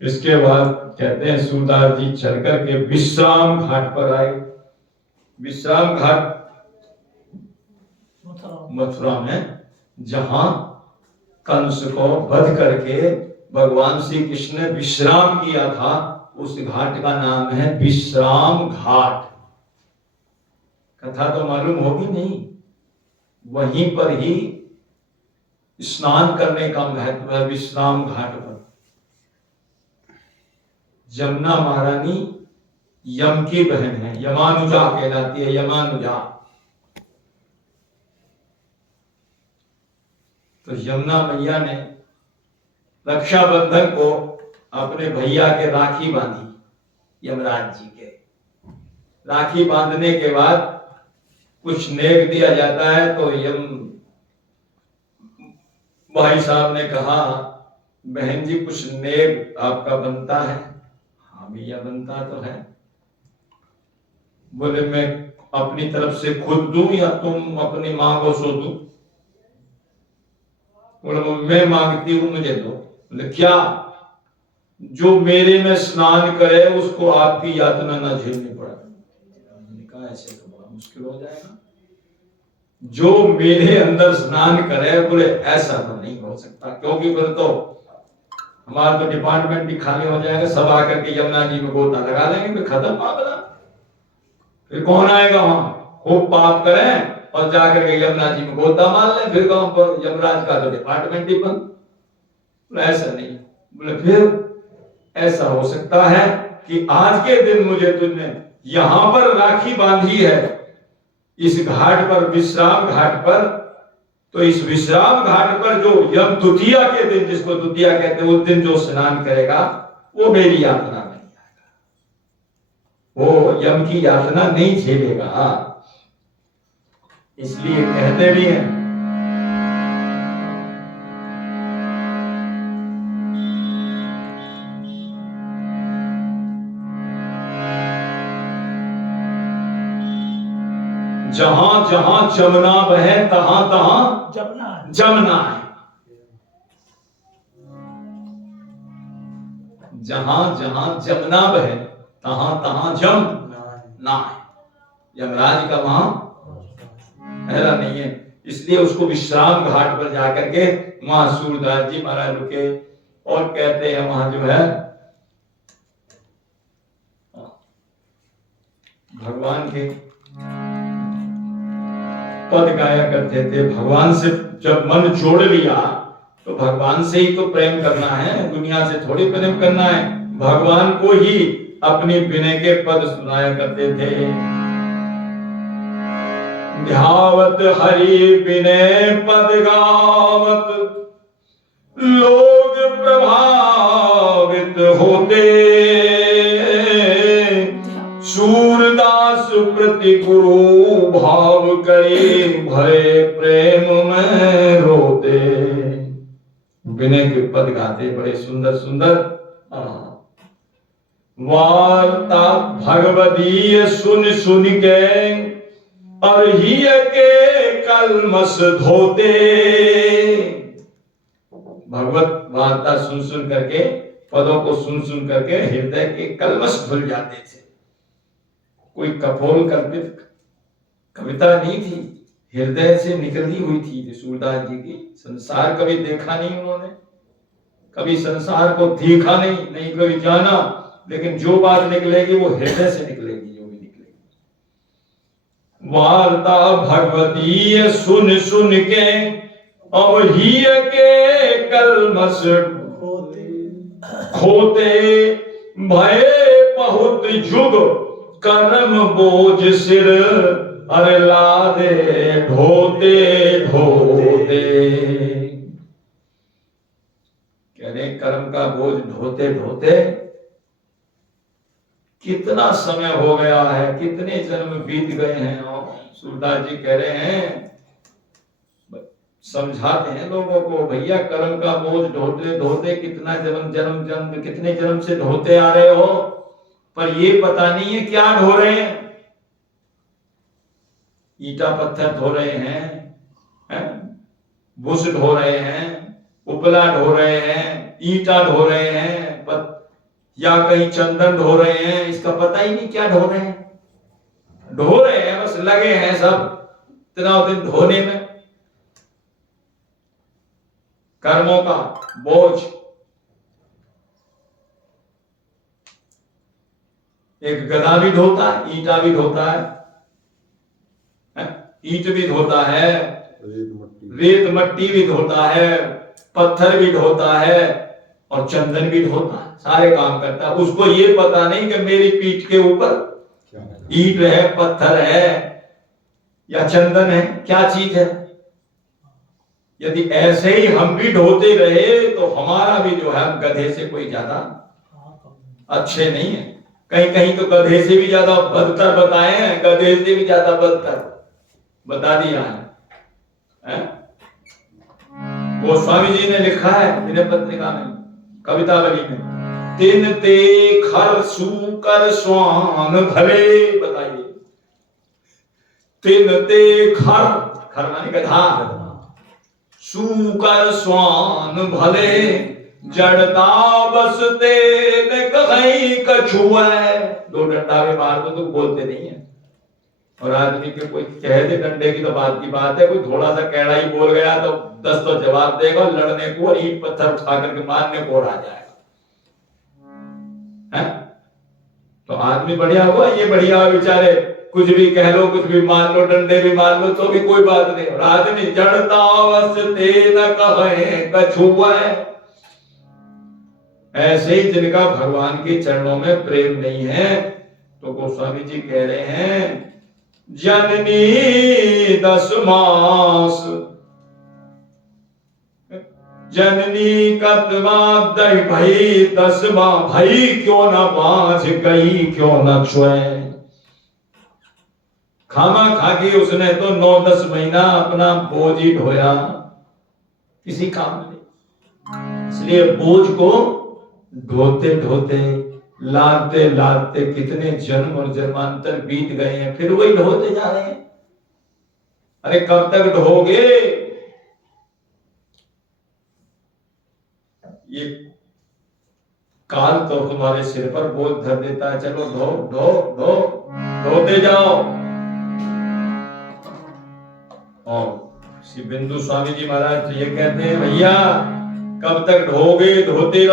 इसके बाद कहते हैं सूरदास जी चल करके विश्राम घाट पर आए। विश्राम घाट मथुरा में, जहां कंस को वध करके भगवान श्री कृष्ण ने विश्राम किया था, उस घाट का नाम है विश्राम घाट। कथा तो मालूम होगी नहीं। वहीं पर ही स्नान करने का महत्व है विश्राम घाट पर। जमुना महारानी यम की बहन है, यमानुजा कहलाती है, यमानुजा। तो यमुना मैया ने रक्षाबंधन को अपने भैया के राखी बांधी, यमराज जी के। राखी बांधने के बाद कुछ नेक दिया जाता है, तो यम भाई साहब ने कहा बहन जी कुछ नेक आपका बनता है। हाँ भैया बनता तो है। बोले मैं अपनी तरफ से खुद दूं या तुम अपनी मां को सो दूं। बोले मैं मांगती हूं मुझे दो। बोले क्या? जो मेरे में स्नान करे उसको आपकी यातना ना झेलनी पड़े। मैंने कहा ऐसे तो बड़ा मुश्किल हो जाएगा। जो मेरे अंदर स्नान करे, बोले ऐसा तो नहीं हो सकता, क्योंकि फिर तो हमारा तो डिपार्टमेंट ही खाली हो जाएगा, सब आकर के यमुना जी में गोता लगा देंगे, फिर खत्म मामला। फिर कौन आएगा वहां? खूब पाप करें और जाकर के यमुना जी में गोता मार ले, फिर गांव पर यमराज का तो डिपार्टमेंट ही बंद। बोले ऐसा नहीं। बोले फिर ऐसा हो सकता है कि आज के दिन मुझे तुमने यहां पर राखी बांधी है, इस घाट पर, विश्राम घाट पर, तो इस विश्राम घाट पर जो यम द्वितीया के दिन, जिसको द्वितीया कहते हैं, उस दिन जो स्नान करेगा वो मेरी यातना नहीं आएगा, वो यम की यातना नहीं झेलेगा। इसलिए कहते भी हैं जहां जहां जमुना बहे तहां तहां जमना है। जहां जहां जमुना बहे तहां तहां जमना है। यमराज का वहां पहला नहीं है। इसलिए उसको विश्राम घाट पर जाकर के वहां सूरदास जी महाराज रुके और कहते हैं वहां जो है भगवान के पद गाया करते थे। भगवान से जब मन जोड़ लिया तो भगवान से ही तो प्रेम करना है, दुनिया से थोड़ी प्रेम करना है। भगवान को ही अपनी विनय के पद सुनाया करते थे। ध्यावत हरि विनय पद गावत लोग प्रभावित होते, सूरदास प्रति गुरु भाव करे भय प्रेम में रोते। विनय के पद गाते बड़े सुंदर सुंदर। वार्ता भगवदीय सुन सुन के अरहिय के कलमस धोते। भगवत वार्ता सुन सुन करके, पदों को सुन सुन करके हृदय के कलमस धुल जाते थे। कोई कपोल कल्पित कविता नहीं थी, हृदय से निकली हुई थी सूरदास जी की। संसार कभी देखा नहीं उन्होंने, कभी संसार को देखा नहीं कभी जाना, लेकिन जो बात निकलेगी वो हृदय से निकलेगी, जो भी निकलेगी। वार्ता भगवती सुन सुन के अब ही के कलमस खोते, भय बहुत जुग कर्म बोझ सिर अरे लादे ढोते ढोते। कह रहे कर्म का बोझ ढोते ढोते कितना समय हो गया है, कितने जन्म बीत गए हैं। और सूरदास जी कह रहे हैं समझाते हैं लोगों को, भैया कर्म का बोझ ढोते ढोते कितना जन्म कितने जन्म से ढोते आ रहे हो, पर ये पता नहीं है क्या ढो रहे हैं। ईटा पत्थर ढो रहे हैं, बुश ढो रहे हैं, उपला ढो रहे हैं, ईटा ढो रहे हैं, या कहीं चंदन ढो रहे हैं, इसका पता ही नहीं क्या ढो रहे हैं। ढो रहे हैं, बस लगे हैं सब इतना दिन ढोने में। कर्मों का बोझ। एक गधा भी ढोता है, ईटा भी ढोता है, ईट भी ढोता है, रेत मट्टी भी ढोता है, पत्थर भी ढोता है और चंदन भी ढोता है, सारे काम करता है। उसको ये पता नहीं कि मेरी पीठ के ऊपर ईट है, पत्थर है या चंदन है, क्या चीज है। यदि ऐसे ही हम भी ढोते रहे तो हमारा भी जो है गधे से कोई ज्यादा अच्छे नहीं है। कहीं कहीं तो गधे से भी ज्यादा बदतर बताए हैं, गधे से भी ज्यादा बदतर बता दिया है। गोस्वामी जी ने लिखा है विनय पत्रिका में, कवितावली में, तिन ते खर सूकर स्वान भले। बताइए, तिन ते खर माने गधा, सूकर स्वान भले, जड़ता बस तेल कहीं कछुए। दो डंडा में मार दो तो बोलते नहीं है, और आदमी के कोई कह दे डंडे की तो बात की बात है, कोई थोड़ा सा कैड़ा ही बोल गया तो 10 तो जवाब देगा, लड़ने को और ईंट पत्थर उठा करके मारने को आ जाएगा। है? तो आदमी बढ़िया हुआ, ये बढ़िया हुआ बेचारे, कुछ भी कह लो, कुछ भी मान लो, डंडे भी मान लो तो भी कोई बात नहीं। और आदमी जड़ता बस तेल कहीं कछुए। ऐसे ही जिनका भगवान के चरणों में प्रेम नहीं है, तो गोस्वामी जी कह रहे हैं, जननी 10 मास जननी कतवा दही भई 10 माह भई, क्यों न बांझ गई क्यों न छुए। खामा खा के उसने तो 9-10 महीना अपना बोझ ही ढोया, किसी काम नहीं। इसलिए बोझ को ढोते ढोते लादते लादते कितने जन्म और जन्मांतर बीत गए हैं, फिर वही ढोते जा रहे हैं। अरे कब तक ढोगे? ये काल तो तुम्हारे सिर पर बोझ धर देता है, चलो ढो ढो ढो ढोते जाओ। और श्री बिंदु स्वामी जी महाराज तो ये कहते हैं, भैया कब तक ढोगे? ढोते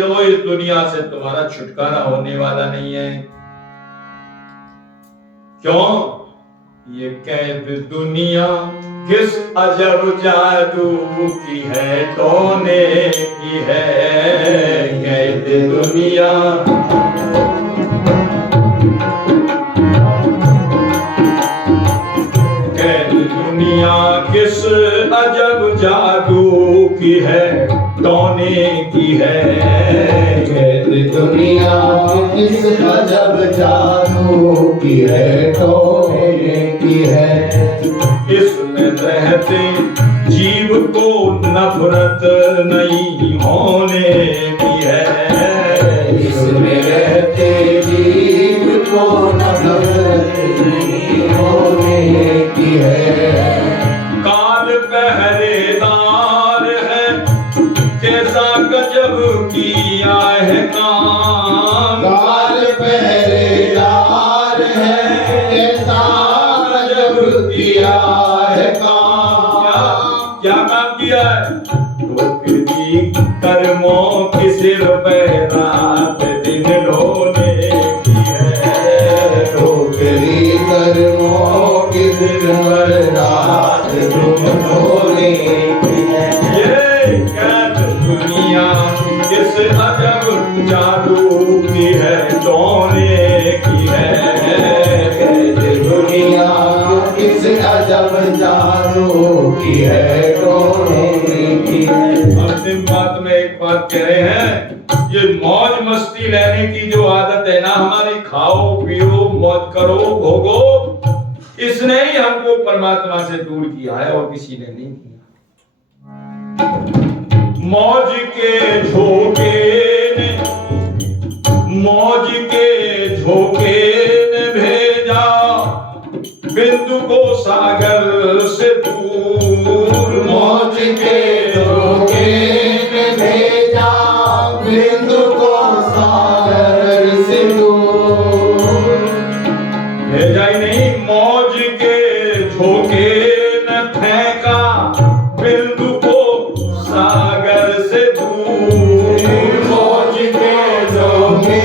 रहो, इस दुनिया से तुम्हारा छुटकारा होने वाला नहीं है। क्यों? ये कैद दुनिया किस अजब जादू की है, टोने की है कैद दुनिया। कैद दुनिया किस अजब जादू की है, टोने की है कैद दुनिया किस अजब जादू की है, टोने की है। इसमें रहते जीव को नफरत नहीं होने की है। इसमें रहते जीव को नफरत नहीं होने की है। काल पहरेदार है, कैसा गजब किया है काम। काल पहरेदार है, कैसा गजब किया है काम। क्या काम किया है? ठोकरी कर्मों की सिर पे रात दिन ढोने की है। ठोकरी कर्मों की सिर पर रात दिन ढोने की है। ये कैद दुनिया किस अजब जादू की है, टोने की है कैद दुनिया किस अजब जादू की है, टोने की है। अंतिम बात में एक बात कह रहे हैं, ये मौज मस्ती लेने की जो आदत है ना हमारी, खाओ पियो मौज करो भोगो, इसने ही हमको परमात्मा से दूर किया है और किसी ने नहीं किया। मौज के झोंके ने भेजा बिंदु को सागर से दूर। मौज के झोंके ने भेजा बिंदु को सागर से दूर। भेजा ही नहीं, मौज के झोंके न फेंका बिंदु को सागर से दूर। मौज के झोंके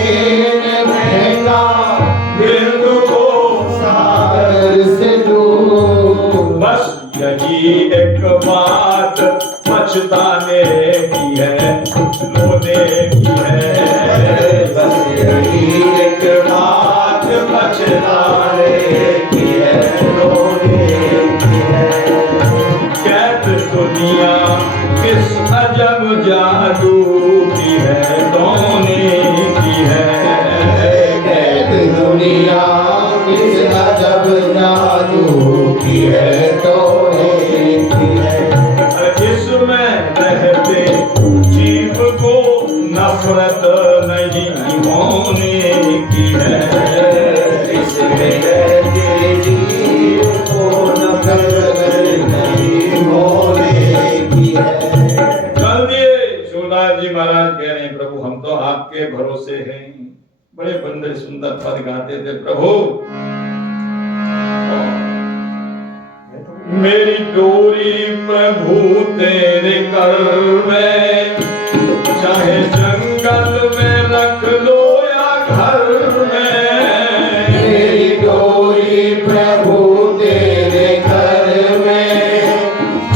ने फेंका बिंदु को सागर से दूर। बस यही एक बात पछताने की है, रोने की है। बस यही एक बात पछताने की है, रोने की है। कैद दुनिया किस अजब जादू की है, रोने की है। कैद दुनिया किस अजब जादू की है, रोने की है। इसमें रहते जीव को नफरत नहीं होने की है। इसमें रहते जीव को नफरत नहीं होने की है। चल दिए। सूरदास जी महाराज कह रहे हैं, प्रभु हम तो आपके भरोसे हैं। बड़े बंदे सुंदर पद गाते थे प्रभु। मेरी डोरी प्रभु तेरे कर में, चाहे जंगल में रख लो या घर में। मेरी डोरी प्रभु तेरे घर में,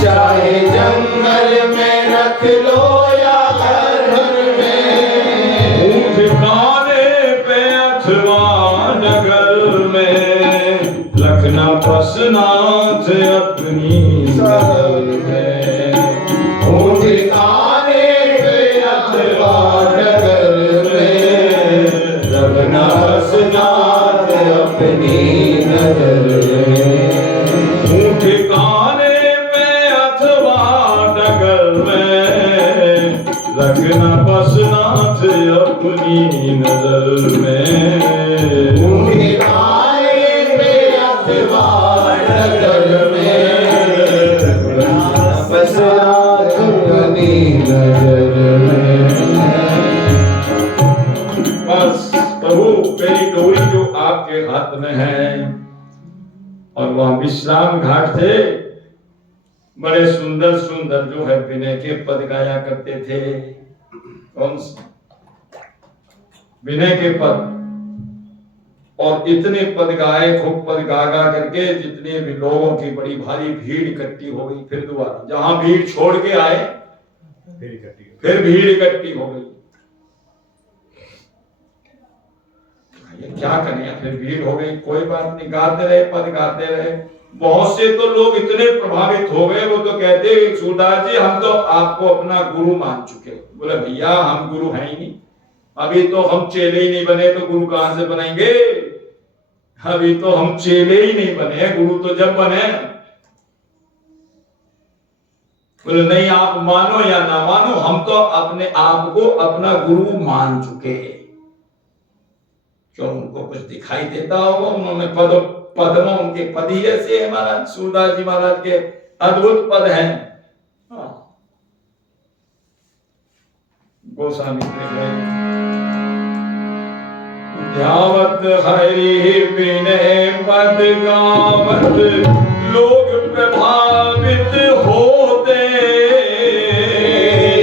चाहे जंगल में रख लो या घर में। ठिकाने पे अथवा नगर में, रखना बसनाथ अपनी नगर में। ठिकाने पे अथवा नगर में, रखना बसनाथ अपनी नगर में। ठिकाने पे अथवा नगर में, रखना बसनाथ अपनी नजर में। ठिकाने पे अथवा नगर में, रखना बसनाथ अपनी नजर में। बस प्रभु मेरी डोरी जो आपके हाथ में है। और वह विश्राम घाट थे, बड़े सुंदर सुंदर जो है विनय के पद गाया करते थे। कौन से विनय के पद, और इतने पद गाए, खूब पद गा गा करके जितने भी लोगों की बड़ी भारी भीड़ इकट्ठी हो गई। फिर दोबारा जहां भीड़ छोड़ के आए फिर भीड़ इकट्ठी हो गई। ये क्या करें, फिर भीड़ हो गई, कोई बात नहीं, गाते रहे, पद गाते रहे। बहुत से तो लोग इतने प्रभावित हो गए, वो तो कहते सूरदास जी हम तो आपको अपना गुरु मान चुके। बोले भैया हम गुरु हैं ही नहीं, अभी तो हम चेले ही नहीं बने, तो गुरु कहां से बनेंगे? अभी तो हम चेले ही नहीं बने, गुरु तो जब बने। बोले नहीं, आप मानो या ना मानो, हम तो अपने आप को अपना गुरु मान चुके। क्यों, उनको कुछ दिखाई देता होगा? उन्होंने पद्मों उनके पद ही ऐसे है महाराज। सूरदास जी महाराज के अद्भुत पद हैं। गोस्वामी ध्यावत हरि विनय पद गावत लोग प्रभावित होते।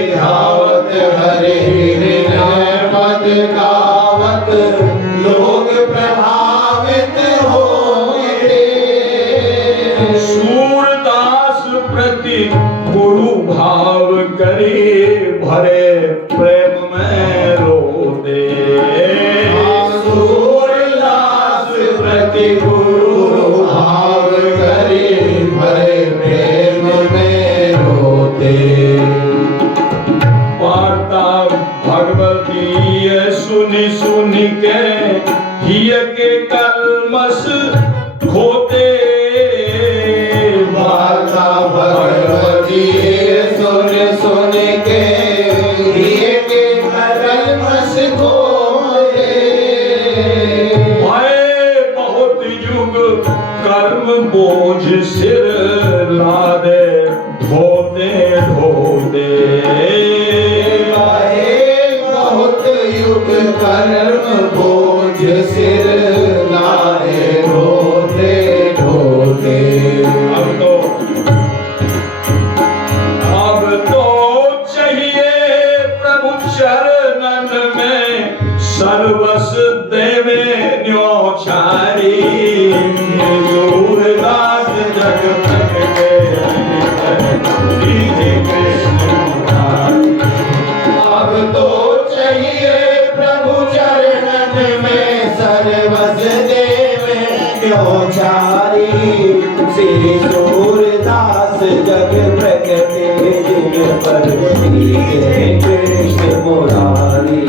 ध्यावत हरि विनय पद गावत लोग प्रभावित होते। सूरदास प्रति गुरु भाव करी भरे प्रेम में रोते। सूरदास प्रति गुरु भाव करी भरे प्रेम में रोते। वार्ता भगवती सुनि सुनि के हिय के कलमस खोते। वार्ता भगवती सुन सुन के ढूंढे। गाए बहुत युग कर्म बोझ सिर लाए ढोते ढोते। अब तो चाहिए प्रभु चरणन में सर्वस देवे न्योछारी। सूरदास जग प्रगटे दीजे कृष्ण मुरारी। अब तो चाहिए प्रभु चरणन में सर्वस देव न्योछारी। श्री सूरदास जग प्रगटे जिन पर दीजे कृष्ण मुरारी।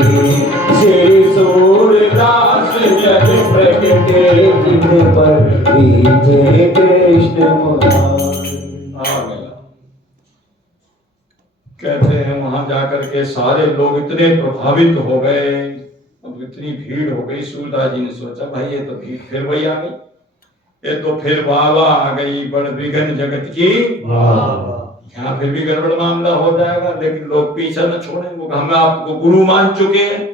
श्री सूरदास जग प्रगटे जिन पर दीजे कृष्ण मुरारी। आ गया। कहते हैं वहां जाकर के सारे लोग इतने प्रभावित हो गए, अब इतनी भीड़ हो गई। सूरदास जी ने सोचा भाई ये तो भीड़ फिर वही आ गई, ये तो फिर वावा आ गई बड़ विघन जगत की। यहाँ फिर भी गड़बड़ मामला हो जाएगा। लेकिन लोग पीछा न छोड़ेंगे। हम आपको गुरु मान चुके हैं,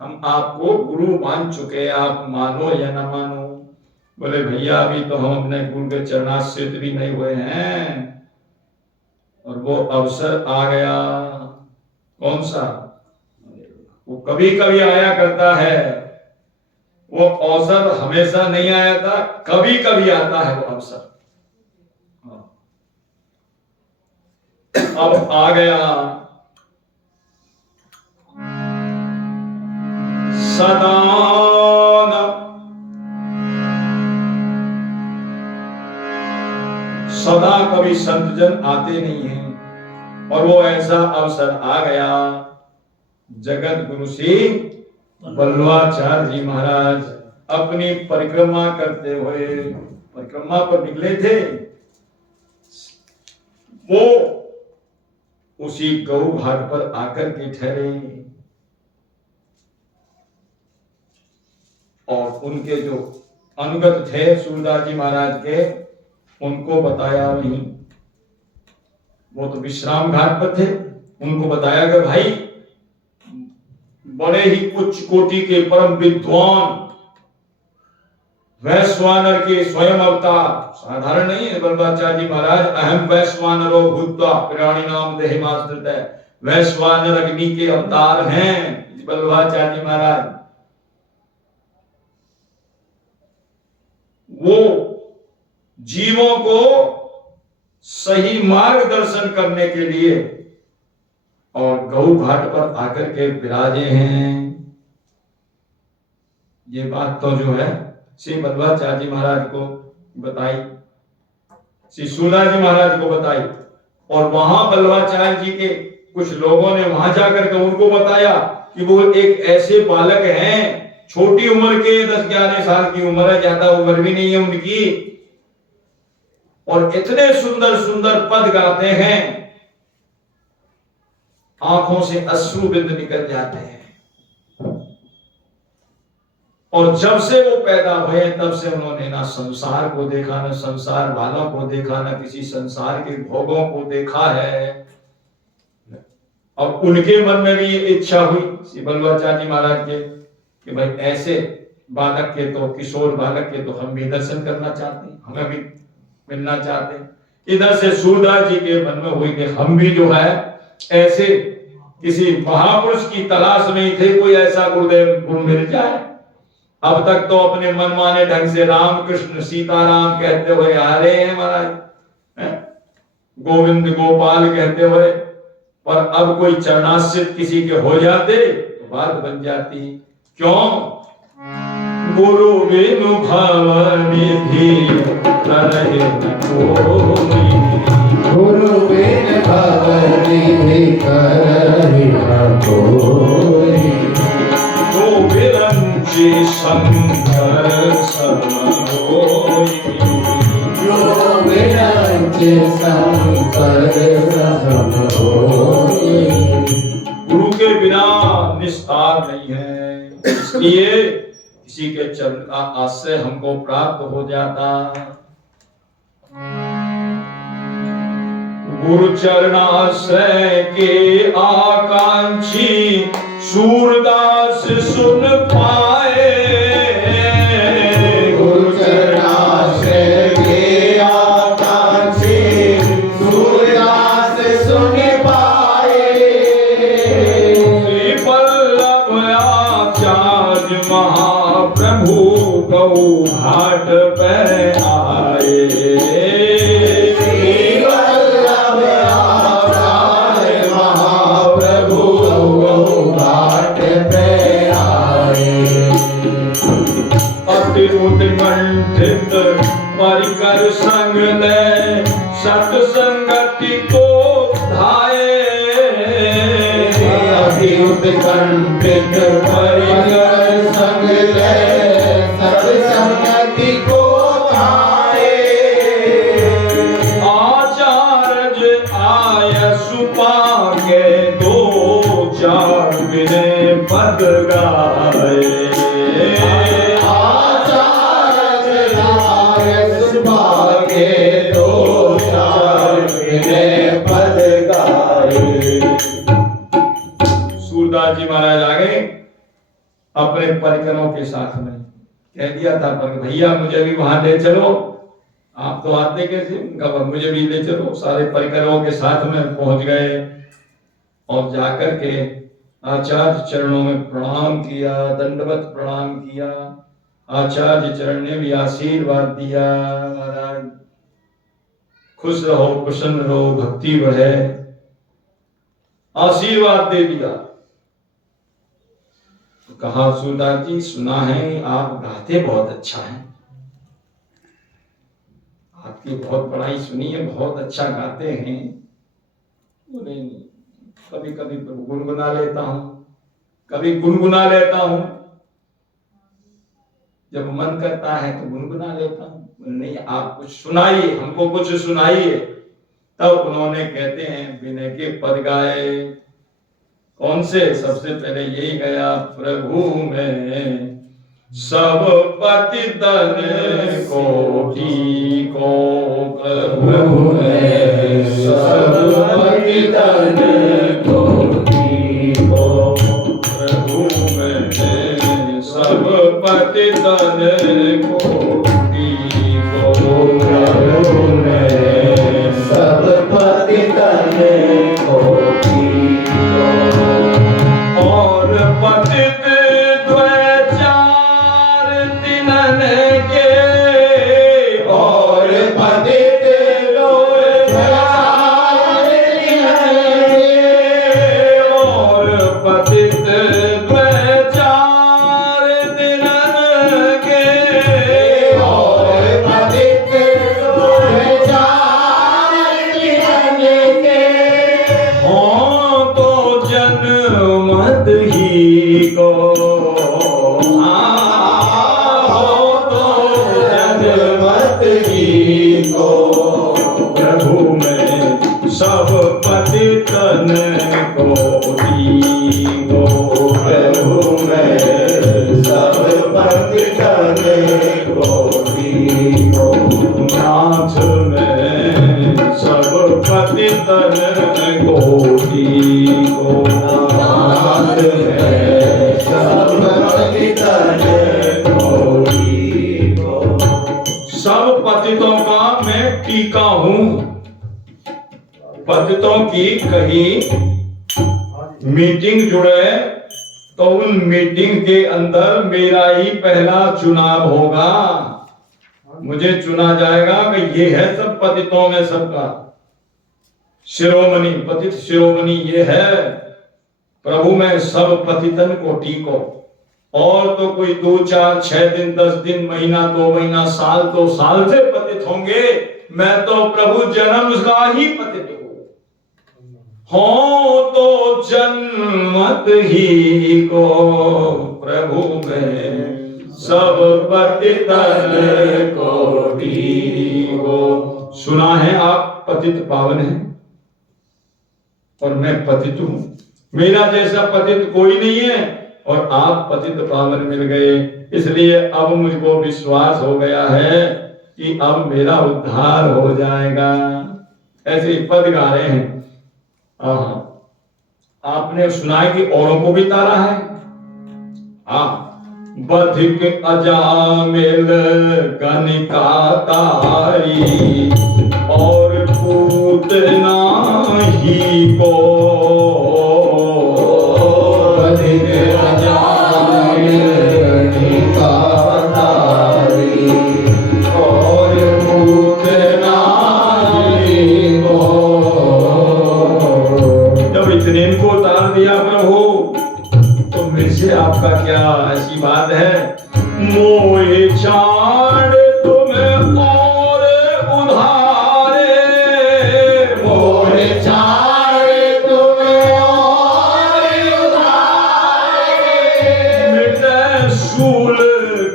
हम आपको गुरु मान चुके हैं, आप मानो या ना मानो। बोले भैया अभी तो हम अपने गुरु के चरणाश्रित भी नहीं हुए हैं और वो अवसर आ गया। कौन सा? वो कभी कभी आया करता है, वो अवसर हमेशा नहीं आया था, कभी कभी आता है वो अवसर। अब आ गया। सदा सदा कभी संत जन आते नहीं हैं और वो ऐसा अवसर आ गया। जगत गुरु श्री बल्लवाचार्य जी महाराज अपनी परिक्रमा करते हुए परिक्रमा पर निकले थे। वो उसी गौ घाट पर आकर के ठहरे और उनके जो अनुगत थे सूरदास जी महाराज के, उनको बताया नहीं। वो तो विश्राम घाट पर थे, उनको बताया कि भाई बड़े ही उच्च कोटि के परम विद्वान वैश्वानर के स्वयं अवतार, साधारण नहीं है। बल्लवाचार्य जी महाराज अहम वैश्वानरो भूत्वा प्राणी नाम देहिमाश्रित, वैश्वानर अग्नि के अवतार हैं बल्लवाचार्य जी महाराज। वो जीवों को सही मार्गदर्शन करने के लिए और गौ घाट पर आकर के विराजे हैं। ये बात तो जो है श्री बल्लवाचार्य जी महाराज को बताई, श्री सूरदास जी महाराज को बताई और वहां बल्लवाचार्य जी के कुछ लोगों ने वहां जाकर के उनको बताया कि वो एक ऐसे बालक हैं, छोटी उम्र के 10-11 साल की उम्र है, ज्यादा उम्र भी नहीं है उनकी, और इतने सुंदर सुंदर पद गाते हैं, आंखों से अश्रु बिंद निकल जाते हैं। और जब से वो पैदा हुए तब से उन्होंने ना संसार को देखा, ना संसार वालों को देखा, ना किसी संसार के भोगों को देखा है। और उनके मन में भी ये इच्छा हुई श्री बल्लवाचार्य जी महाराज के कि भाई ऐसे बालक के तो, किशोर बालक के तो हम भी दर्शन करना चाहते हैं, हमें भी मिलना चाहते हैं। इधर से सूरदास जी के मन में हुई कि हम भी जो है ऐसे किसी महापुरुष की तलाश में ही थे, कोई ऐसा गुरुदेव गुरु मिल जाए। अब तक तो अपने मनमाने ढंग से राम कृष्ण सीताराम कहते हुए आ रहे हैं महाराज, गोविंद गोपाल कहते हुए, पर अब कोई चरणाश्रित किसी के हो जाते तो बात बन जाती। क्यों? गुरु बिनु भवनिधि करहि न कोई, गुरु बिन भवनिधि करहि न कोई। जो विरंचि शंकर सम होई, जो विरंचि शंकर सम होई। गुरु के बिना निस्तार नहीं है, इसलिए किसी के चरण का आश्रय हमको प्राप्त हो जाता। गुरु चरणाश्रय के आकांक्षी सूरदास सुन पाए। गुरु चरणाश्रय के आकांक्षी सूरदास सुन पाए। श्री वल्लभ आचार्य महाप्रभु गौ घाट पर आए। उत्कंठित परिकर संग ले सत्संगति को धाये। अति उत्कंठित परिकर संग ले सत्संगति को धाये। आचार्य आय सुपा के दो चार बिने पद गाए। सूरदास जी महाराज आ गए अपने परिकरों के साथ में। कह दिया था पर भैया मुझे भी वहां ले चलो। आप तो आते कैसे, मुझे भी ले चलो। सारे परिकरों के साथ में पहुंच गए और जाकर के आचार्य चरणों में प्रणाम किया, दंडवत प्रणाम किया। आचार्य चरण ने भी आशीर्वाद दिया, महाराज खुश रहो, प्रसन्न रहो, भक्ति बढ़े, आशीर्वाद दे दिया। तो कहा सूरदास जी सुना है आप गाते बहुत अच्छा है, आपकी बहुत बड़ाई सुनी है, बहुत अच्छा गाते हैं। बोले कभी कभी गुनगुना लेता हूं, कभी गुनगुना लेता हूं, जब मन करता है तो गुनगुना लेता हूं। नहीं आप कुछ सुनाइए, हमको कुछ सुनाइए। तब उन्होंने कहते हैं विनय के पद गाए। कौन से? सबसे पहले यही गया, प्रभु में सब पतितन कोटि को, प्रभु में सब पतितन कोटि को, प्रभु में सब पतितन कोटि को, प्रभु में सब पतितन कोटि को। और पतित द्वैचार तिनन के, और पतित द्वैचार तिनन के, और पतित द्वैचार तिनन के, और पतित द्वैचार तिनन के। हो तो जन्मत ही को, हो तो जनमत ही को, प्रभु में सब पतितन कोटि को, प्रभु में सब पतितन कोटि को। नाथ में सब पतितन कोटि को, नाथ में सब पतितन कोटि को। सब पतितों का मैं टीका हूं। पतितों की कहीं मीटिंग जुड़े तो उन मीटिंग के अंदर मेरा ही पहला चुनाव होगा। मुझे चुना जाएगा कि ये है सब पतितों में सबका शिरोमणि, पतित शिरोमणि ये है। प्रभु में सब पतितन कोटि को। और तो कोई 2, 4, 6 दिन, 10 दिन, महीना, 2 महीना, साल तो साल से पतित होंगे। मैं तो प्रभु जन्म का ही पतित हूं। हो तो जन्मत ही को, प्रभु में सब पतितन कोटि को। सुना है आप पतित पावन हैं और मैं पतित हूं। मेरा जैसा पतित कोई नहीं है और आप पतित पावन मिल गए। इसलिए अब मुझको विश्वास हो गया है कि अब मेरा उद्धार हो जाएगा। ऐसे ही पद गा रहे हैं। आपने सुना है कि औरों को भी तारा है। बधिक अजामिल गणिका तारी और पूतना ही को। बधिक अजामिल गणिका तारी और पूतना ही को। जब इतने को उतार दिया प्रभु तो मेरे से आपका क्या ऐसी बात है। मोहे छाड़ तुम्हें और उधारे, मोहे छाड़ तुम्हें और उधारे। मिटे सूल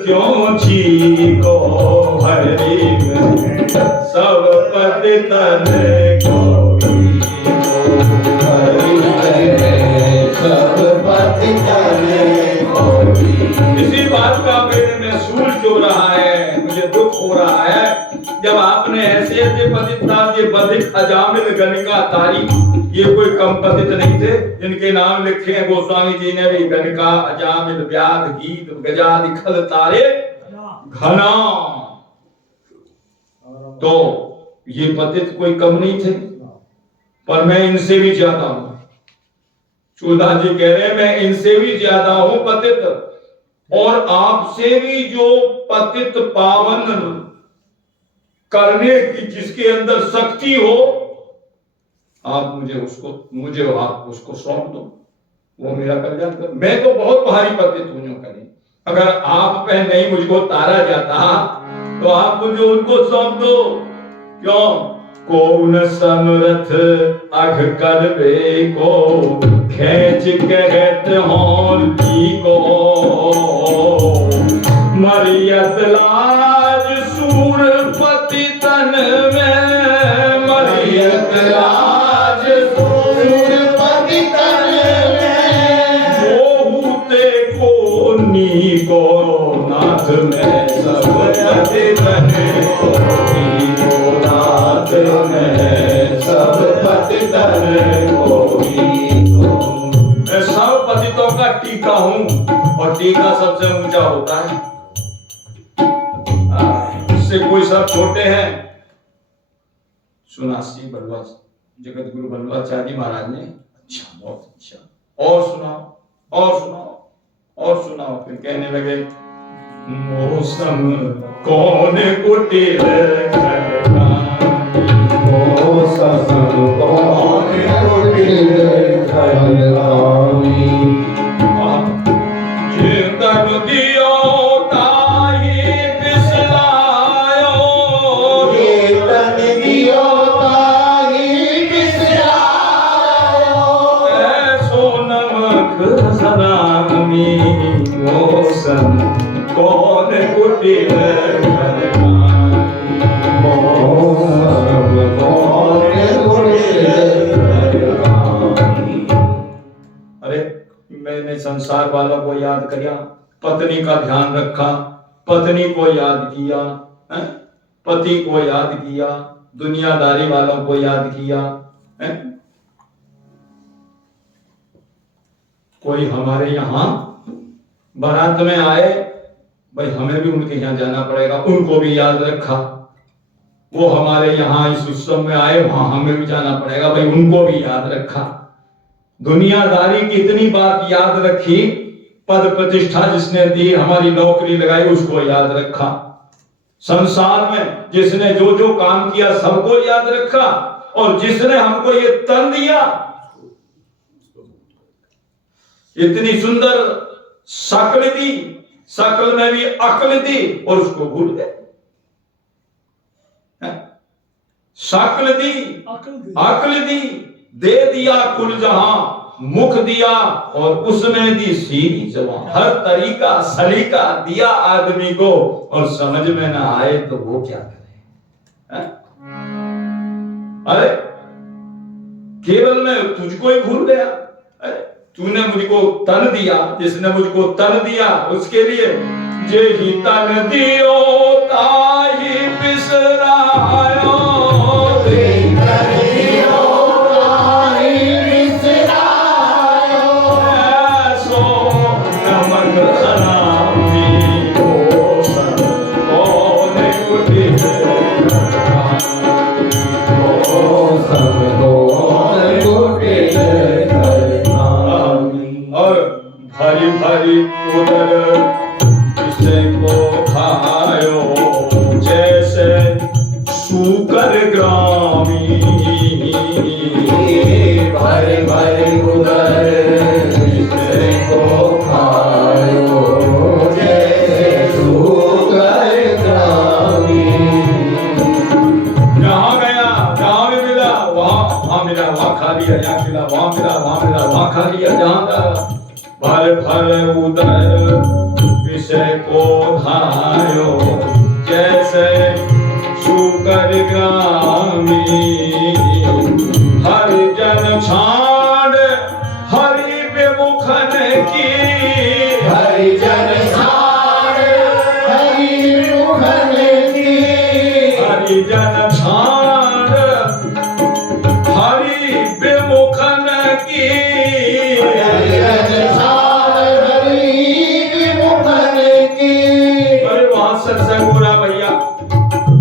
क्यों चीको हरि में सब पति तने को। इसी बात का मेरे में सूल जो रहा है, मुझे दुख हो रहा है। जब आपने ऐसे ऐसे पतित नाम, ये बधिक अजामिल गणिका तारी, ये कोई कम पतित नहीं थे जिनके नाम लिखे हैं गोस्वामी जी ने भी। गणिका अजामिल व्याध गीत गजादि खल तारे घना। तो ये पतित कोई कम नहीं थे, पर मैं इनसे भी ज्यादा हूं। सूरदास जी कह रहे हैं मैं इनसे भी ज्यादा हूं पतित, और आपसे भी जो पतित पावन करने की जिसके अंदर शक्ति हो, आप मुझे आप उसको सौंप दो, वो मेरा कल्याण कर। मैं तो बहुत भारी पतित हूं करी, अगर आप पे नहीं मुझको तारा जाता तो आप मुझे उनको सौंप दो। क्यों? कौन समर्थ अघ करवे को खेच कहत हों जी को। मरियत लाज सूरपति तन में, मरियत लाज सूरपति तन में। मोहते को नी को नाथ में सब पति तन को। नाथ में सब पति तन कोई। मैं सब पतितों का टीका हूं, और टीका सबसे ऊंचा होता है। इससे कोई सब छोटे हैं। सुना श्री बल्लभ जगत गुरु बल्लभाचार्य महाराज ने, अच्छा बहुत अच्छा, और सुनाओ और सुनाओ और सुनाओ। फिर कहने लगे मौसम कौन कुटिल चिंतन दियो ताहि बिसलायो। कीर्तन दियो ताहि बिसलायो। ऐसो नमक सनामी मौसम कौन कुटिल मैंने संसार वालों को याद किया, पत्नी का ध्यान रखा, पत्नी को याद किया, पति को याद किया, दुनियादारी वालों को याद किया। कोई हमारे यहाँ बारात में आए, भाई हमें भी उनके यहाँ जाना पड़ेगा, उनको भी याद रखा। वो हमारे यहाँ इस उत्सव में आए, वहां हमें भी जाना पड़ेगा, भाई उनको भी याद रखा। दुनियादारी की इतनी बात याद रखी, पद प्रतिष्ठा जिसने दी, हमारी नौकरी लगाई, उसको याद रखा। संसार में जिसने जो जो काम किया सबको याद रखा, और जिसने हमको ये तन दिया, इतनी सुंदर शक्ल दी, शक्ल में भी अक्ल दी, और उसको भूल गए। शक्ल दी, अक्ल दी, दे दिया कुल जहां, मुख दिया और उसमें दी सीधी जवान। हर तरीका सलीका दिया आदमी को, और समझ में ना आए तो वो क्या करे। अरे केवल मैं तुझको ही भूल गया। अरे तूने मुझको तन दिया, जिसने मुझको तन दिया उसके लिए जे ही तन दियो ताहि बिसरायो। हरि उदर विषय को खायो जैसे सूकर ग्रामी भर भर उदर विषय को खायो जैसे सूकर ग्रामी। जहाँ गया जहाँ भी मिला वहाँ मिला, वहाँ खा लिया, यहाँ मिला वहाँ मिला, वहाँ मिला वहाँ खा लिया, जहाँ गया भर भर उदर विषय को धायो जैसे सूकर ग्रामी। हरि जन छाड़ हरि विमुखन की, हरि जन छाड़ हरि विमुखन की, हरि जन छाड़ हरि विमुखन की। हरि जन छाड़ हरि विमुखन की। अरे वहां सत्संग हो रहा भैया,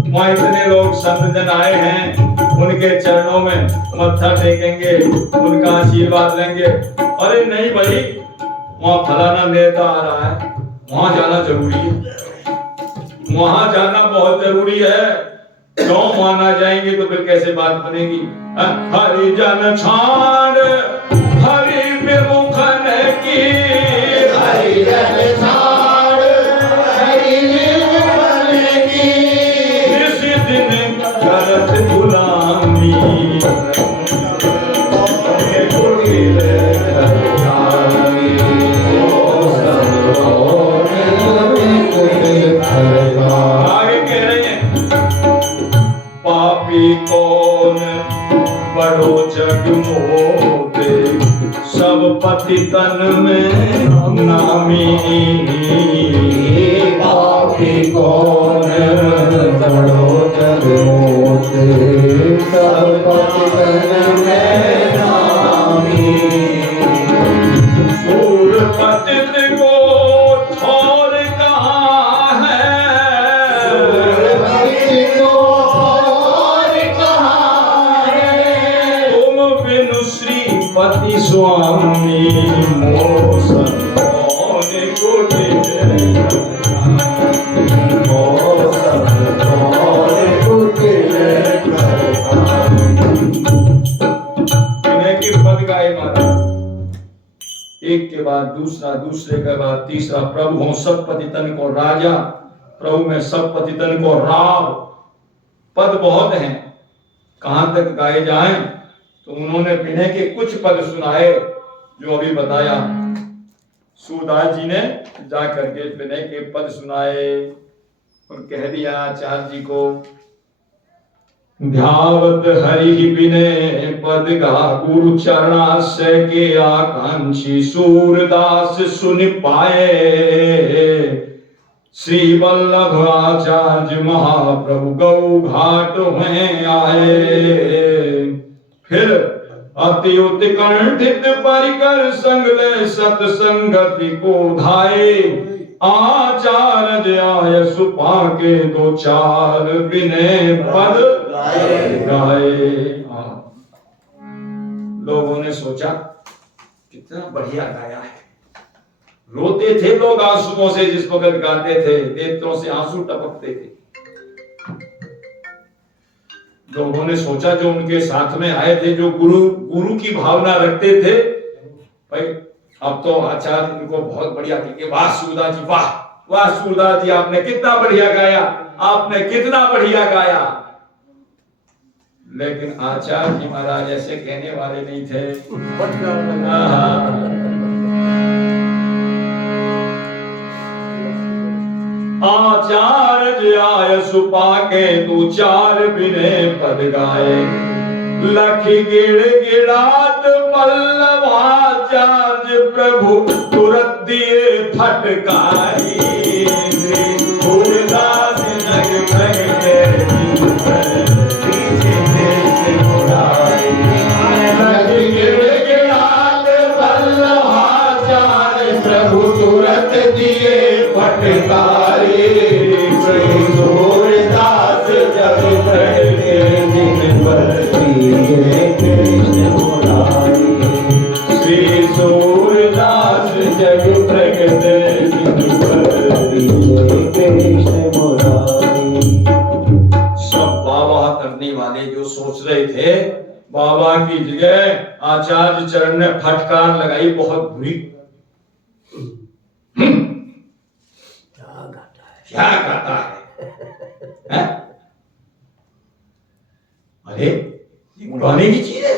वहां इतने लोग संत जन आए हैं, उनके चरणों में मत्था टेकेंगे, उनका आशीर्वाद लेंगे। अरे नहीं भाई, वहां फलाना नेता आ रहा है, वहां जाना जरूरी है, वहां जाना बहुत जरूरी है। क्यों वहां ना जाएंगे तो फिर कैसे बात बनेगी? हरि जन छाड़ हरि विमुखन की, हरि जन छाड़ हरि विमुखन की। इस दिन करत गुलामी कुटिल खरगामी, ओ सब कुटिल खरगामी। आगे कह रहे हैं पापी कौन बड़ो जग मोते सब पतितन में नामी। पापी कौन बड़ो जग मोते सब पतितन में नामी। सूर पतित को ठौर कहाँ है, तुम बिनु श्रीपति स्वामी मोह कौन कुटिल की पद गाए महाराज, एक के बाद दूसरा, दूसरे के बाद तीसरा। प्रभु हो सब पतितन को राजा, प्रभु में सब पतितन को राव। पद बहुत हैं, कहां तक गाए जाएं? तो उन्होंने विनय के कुछ पद सुनाए जो अभी बताया। सूरदास जी ने जा करके विनय के पद सुनाए और कह दिया आचार्य जी को, ध्यावत हरि विनय पद गा गुरु चरणाश्रय के आकांक्षी सूरदास सुन पाए। श्री वल्लभ आचार्य महाप्रभु गौ घाट में आए। फिर अति उत्कंठित परिकर संगले सतसंगति को धाये। आचार्य आय सुपा के दो चार विनय पद गाए। लोगों ने सोचा कितना बढ़िया गाया है। रोते थे लोग आंसुओं से जिस वक्त गाते थे, नेत्रों से आंसू टपकते थे। लोगों ने सोचा जो उनके साथ में आए थे, जो गुरु की भावना रखते थे, भाई अब तो आचार्य उनको बहुत बढ़िया कहेंगे, वाह सूरदास जी, वाह वाह सूरदास जी, आपने कितना बढ़िया गाया, आपने कितना बढ़िया गाया। लेकिन आचार्य जी महाराज ऐसे कहने वाले नहीं थे। आचार्य आय सुपा के तू चार विनय पद गाए। लख गिड़ गिड़ात पल्लवाचार्य प्रभु तुरंत दिए फटकारी। सूरदास नग प्रगटे पीछे से उड़ाई। लख गिड़ गिड़ात पल्लवाचार्य प्रभु तुरंत दिए फटकारी। सूरदास जग प्रगटे दिन भर श्री सूरदास जग प्रगटे आचार्य चरण ने फटकार लगाई बहुत बुरी। क्या कहता है? अरे ये उड़ाने की चीज है।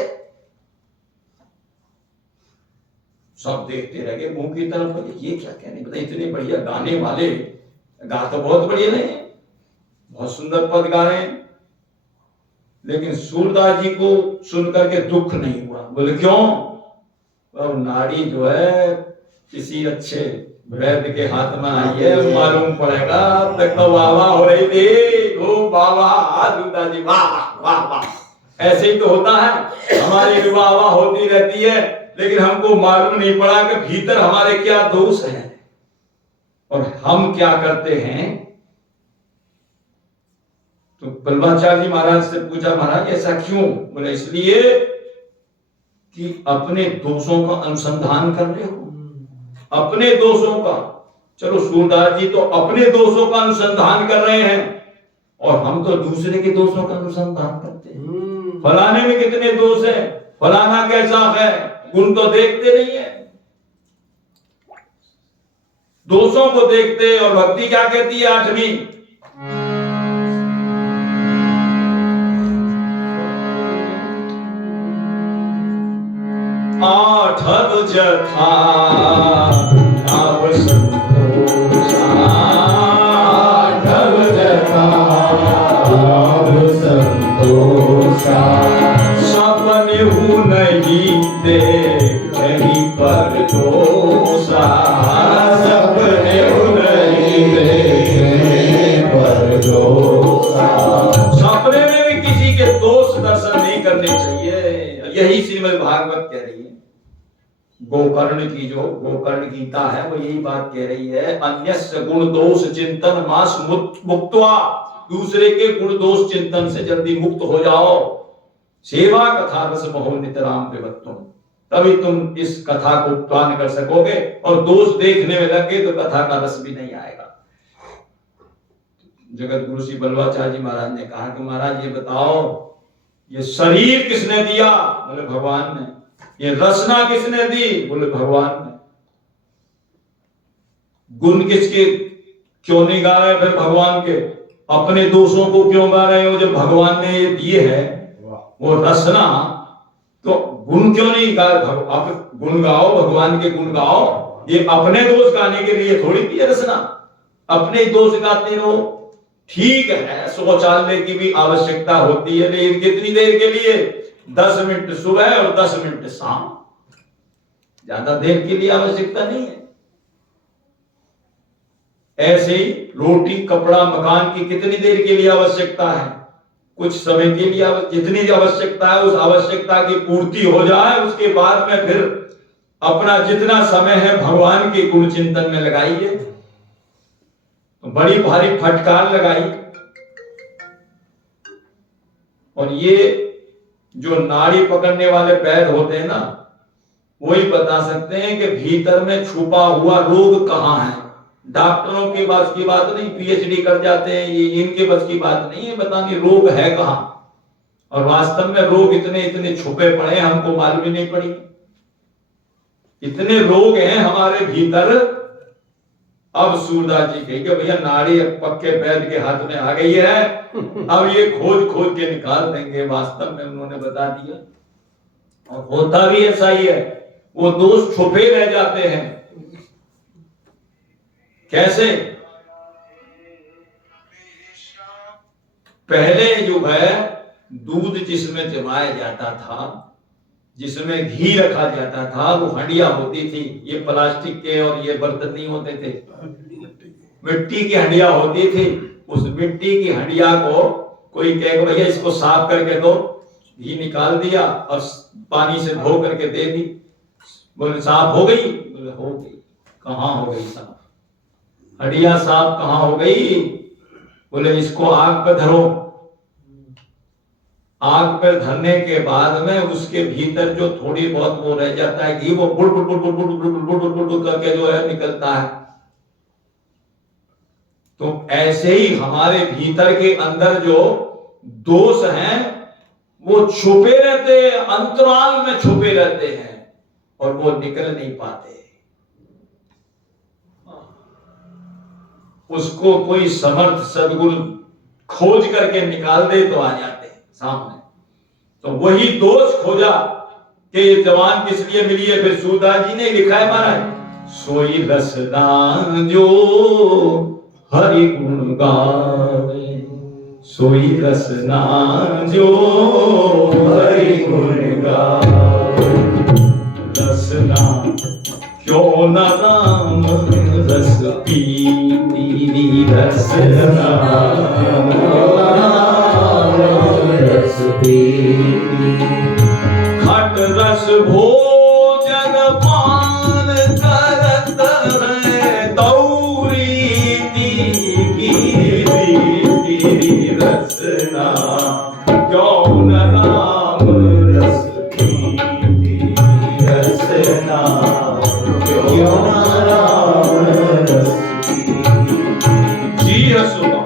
सब देखते रह गए मुंह की तरफ, ये क्या कहने, पता इतने बढ़िया गाने वाले, गा तो बहुत बढ़िया नहीं, बहुत सुंदर पद गा रहे हैं, लेकिन सूरदास जी को सुन करके दुख नहीं हुआ। बोले क्यों? अब नाड़ी जो है किसी अच्छे वैद्य के हाथ में आई है, मालूम पड़ेगा। अब तक तो वाह वाह हो रही थी, खूब वाह वाह, सूरदास जी वाह वाह वाह। ऐसे ही तो होता है, हमारी भी वाह वाह होती रहती है, लेकिन हमको मालूम नहीं पड़ा कि भीतर हमारे क्या दोष है और हम क्या करते हैं। तो बल्लभाचार्य जी महाराज से पूछा, महाराज ऐसा क्यों? बोले इसलिए कि अपने दोषों का अनुसंधान कर रहे हो, अपने दोषों का। चलो सूरदास जी तो अपने दोषों का अनुसंधान कर रहे हैं और हम तो दूसरे के दोषों का अनुसंधान करते हैं। फलाने में कितने दोष है, फलाना कैसा है, गुण तो देखते नहीं है, दोषों को देखते। और भक्ति क्या कहती है 8वीं, आठव जथा नव संतोषा, आठव जथा नव संतोषा, सपने हूँ नहीं देखही पर दोषा, सपने हूँ नहीं देखही पर दोषा। सपने में भी किसी के दोष दर्शन नहीं करने चाहिए। यही श्रीमद् भागवत कह रही है। गोकर्ण की जो गोकर्ण गीता है वो यही बात कह रही है, अन्यस्य गुण दोष चिंतन मास मुक्त्वा, दूसरे के गुण दोष चिंतन से जल्दी मुक्त हो जाओ। सेवा कथा रस महो नितराम पिबत्तुम, तभी तुम इस कथा को पान कर सकोगे। और दोष देखने में लगे तो कथा का रस भी नहीं आएगा। जगत गुरु श्री बल्लभाचार्य जी महाराज ने कहा कि महाराज ये बताओ, ये शरीर किसने दिया? बोले भगवान ने। ये रचना किसने दी? बोले भगवान ने। गुण किसके क्यों नहीं गा रहे फिर भगवान के? अपने दोषों को क्यों गा रहे हो जब भगवान ने ये दिए है वो रचना? तो गुण क्यों नहीं गा? आप गुण गाओ, भगवान के गुण गाओ। ये अपने दोष गाने के लिए थोड़ी दिए रचना, अपने दोष गाते रहो। ठीक है, शौचालय की भी आवश्यकता होती है, लेकिन कितनी देर के लिए? 10 मिनट सुबह और 10 मिनट शाम, ज्यादा देर के लिए आवश्यकता नहीं है। ऐसे ही रोटी कपड़ा मकान की कितनी देर के लिए आवश्यकता है? कुछ समय के लिए। जितनी आवश्यकता है उस आवश्यकता की पूर्ति हो जाए, उसके बाद में फिर अपना जितना समय है भगवान के गुण चिंतन में लगाइए। तो बड़ी भारी फटकार लगाई। और ये जो नाड़ी पकड़ने वाले वैद्य होते हैं ना, वही बता सकते हैं कि भीतर में छुपा हुआ रोग कहाँ है। डॉक्टरों के बस की बात नहीं, पीएचडी कर जाते हैं, ये इनके बस की बात नहीं है बतानी रोग है कहाँ। और वास्तव में रोग इतने इतने छुपे पड़े, हमको मालूम ही नहीं पड़ी। इतने रोग हैं हमारे भीतर। अब सूरदास जी कहे कि भैया नाड़ी पक्के वैद्य के हाथ में आ गई है, अब ये खोज खोज के निकाल देंगे। वास्तव में उन्होंने बता दिया और होता भी ऐसा ही है, वो दोष छुपे रह जाते हैं। कैसे? पहले जो है दूध जिसमें जमाया जाता था, जिसमें घी रखा जाता था, वो हंडिया होती थी। ये प्लास्टिक के और ये बर्तन नहीं होते थे, मिट्टी की हंडिया होती थी। उस मिट्टी की हंडिया को कोई कहे भैया इसको साफ करके दो, घी निकाल दिया और पानी से धो करके दे दी। बोले साफ हो गई? बोले हो गई। कहाँ हो गई साफ? हंडिया साफ कहाँ हो गई? बोले इसको आग पर धरो। आग पर धरने के बाद में उसके भीतर जो थोड़ी बहुत वो रह जाता है घी, वो बुड़ बुड़ बुड़ बुड़ बुड़ बुड़ बुड़ बुड़ बुड़ करके जो है निकलता है। तो ऐसे ही हमारे भीतर के अंदर जो दोष हैं वो छुपे रहते हैं, अंतराल में छुपे रहते हैं और वो निकल नहीं पाते। उसको कोई समर्थ सदगुरु खोज करके निकाल दे तो आ जाते हैं सामने। तो वही दोष खोजा कि ये जवान किस लिए मिली है। फिर सूरदास जी ने लिखा है महाराज, सोई रसदान जो हरि गुण गावे, सोई रसदान जो हरि गुण गावे, रसदान क्यों न राम रस पीती, रसदान रस पीती, खट रस भोजन पान करत है, दौरी की रसना क्यों न राम रस पीती, रसना क्यों न राम रस पीती। जी हसुआ,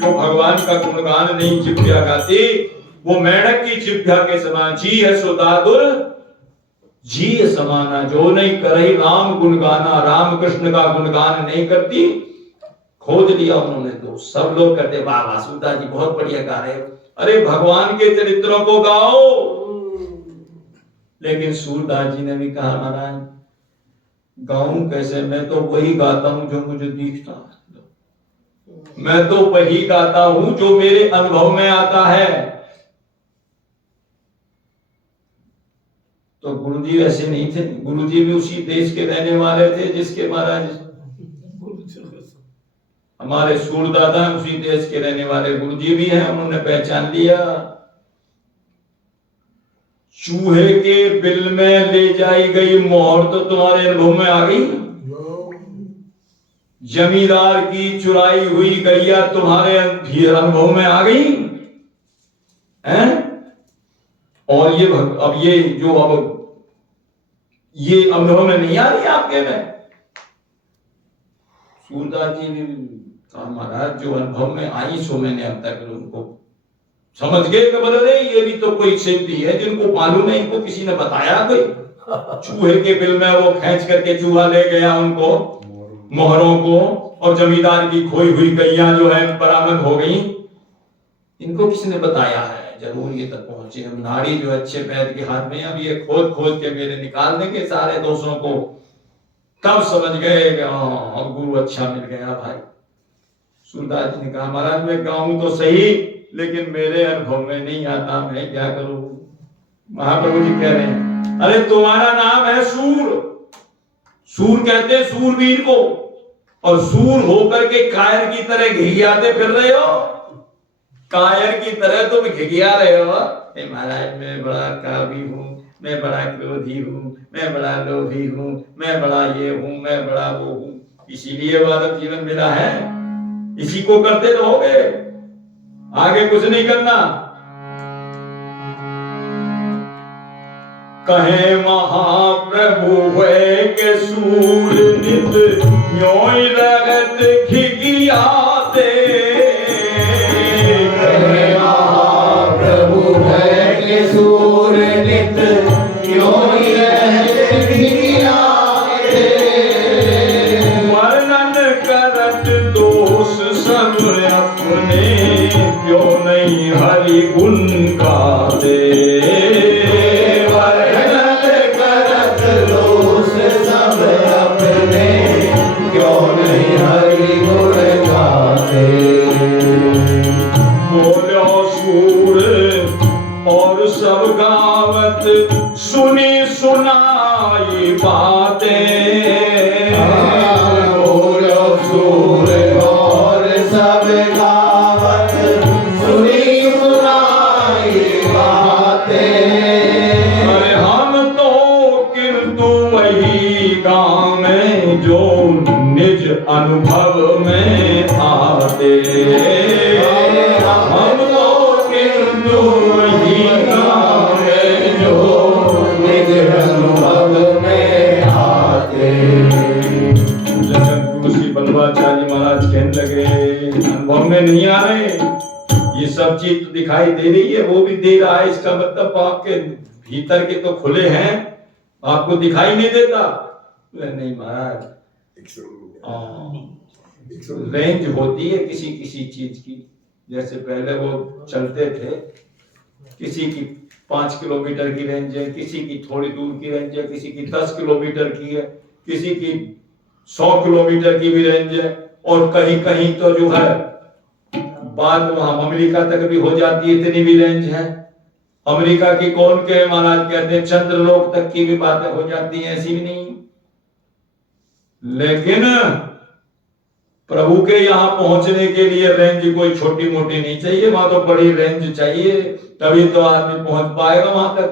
जो भगवान का गुणगान नहीं जिभ्या गाती, वो मेढक की जिभ्या के समान। जी है सुदादुर जी समाना, जो नहीं करही राम गुणगाना, राम कृष्ण का गुणगान नहीं करती। खोज लिया उन्होंने तो सब लोग कहते वाह वाह सूरदास जी बहुत बढ़िया गा रहे हो। अरे भगवान के चरित्रों को गाओ। लेकिन सूरदास जी ने भी कहा महाराज गाऊं कैसे, मैं तो वही गाता हूं जो मुझे दिखता है, मैं तो वही गाता हूं जो मेरे अनुभव में आता है। तो गुरुजी वैसे नहीं थे, गुरुजी भी उसी देश के रहने वाले थे जिसके महाराज हमारे सूरदादा उसी देश के रहने वाले गुरुजी भी हैं। उन्होंने पहचान लिया, चूहे के बिल में ले जाई गई मोहर तो तुम्हारे अनुभव में आ गई, जमींदार की चुराई हुई गैया तुम्हारे अनुभव में आ गई हैं। और ये अब ये जो अब ये अनुभव में नहीं आ रही आपके में। सूरदास जी ने कहा महाराज जो अनुभव में आई सो मैंने अब तक उनको समझ गए कि बोले ये भी तो कोई सिद्धि है जिनको मालूम है, इनको किसी ने बताया कोई। चूहे के बिल में वो खींच करके चूहा ले गया उनको मोहरों को, और जमींदार की खोई हुई गैया जो है बरामद हो गई। इनको किसने बताया है, जरूर ये तक पहुंचे। हम नाड़ी जो अच्छे पैर के हाथ में, अब ये खोद खोद के मेरे निकाल देंगे सारे दोषों को। तब समझ गए कि अब गुरु अच्छा मिल गया भाई। सूरदास जी ने कहा महाराज मैं गाऊं तो सही लेकिन मेरे अनुभव में नहीं आता, मैं क्या करूं। महाप्रभु जी कह रहे हैं अरे तुम्हारा नाम है सूर, सूर कहते हैं सूरवीर को, और सूर होकर के कायर की तरह घिघियाते फिर रहे हो। कायर की तरह तुम घिघिया रहे हो। महाराज मैं बड़ा काबी हूँ, मैं बड़ा क्रोधी हूँ, मैं बड़ा लोभी हूँ, मैं बड़ा ये हूँ, मैं बड़ा वो हूँ। इसीलिए मानव जीवन मेरा है, इसी को करते रहोगे, आगे कुछ नहीं करना। कहे महाप्रभु है के सूर नित यों लगत घिघियाते। कहे महाप्रभु है के सूर नित यों लगत घिघियाते। वर्णन करत दोष सब अपने, क्यों नहीं हरि गुण गाते। सब गावत सुनी सुनाई बातें। बोलो सूर और सब गावत सुनी सुनाई बातें। अरे हम तो किंतु वही गावें जो निज अनुभव में आते। हम तो किंतु वही गावें जो निज अनुभव में आते। जगत गुरु श्री बल्लभाचार्य महाराज कहने लगे अनुभव में नहीं आ रहे, ये सब चीज तो दिखाई दे रही है, वो भी दे रहा है, इसका मतलब आपके भीतर के तो खुले हैं, आपको दिखाई नहीं देता। नहीं महाराज, रेंज होती है किसी किसी चीज की। जैसे पहले वो चलते थे, किसी की 5 किलोमीटर की रेंज है, किसी की थोड़ी दूर की रेंज है, किसी की 10 किलोमीटर की है, किसी की 100 किलोमीटर की भी रेंज है, और कहीं कहीं तो जो है बात वहां अमेरिका तक भी हो जाती है, इतनी भी रेंज है। अमेरिका की कौन के महाराज कहते हैं चंद्रलोक तक की भी बातें हो जाती हैं, ऐसी भी नहीं। लेकिन प्रभु के यहां पहुंचने के लिए रेंज कोई छोटी मोटी नहीं चाहिए, वहां तो बड़ी रेंज चाहिए, तभी तो आदमी पहुंच पाएगा वहां तक।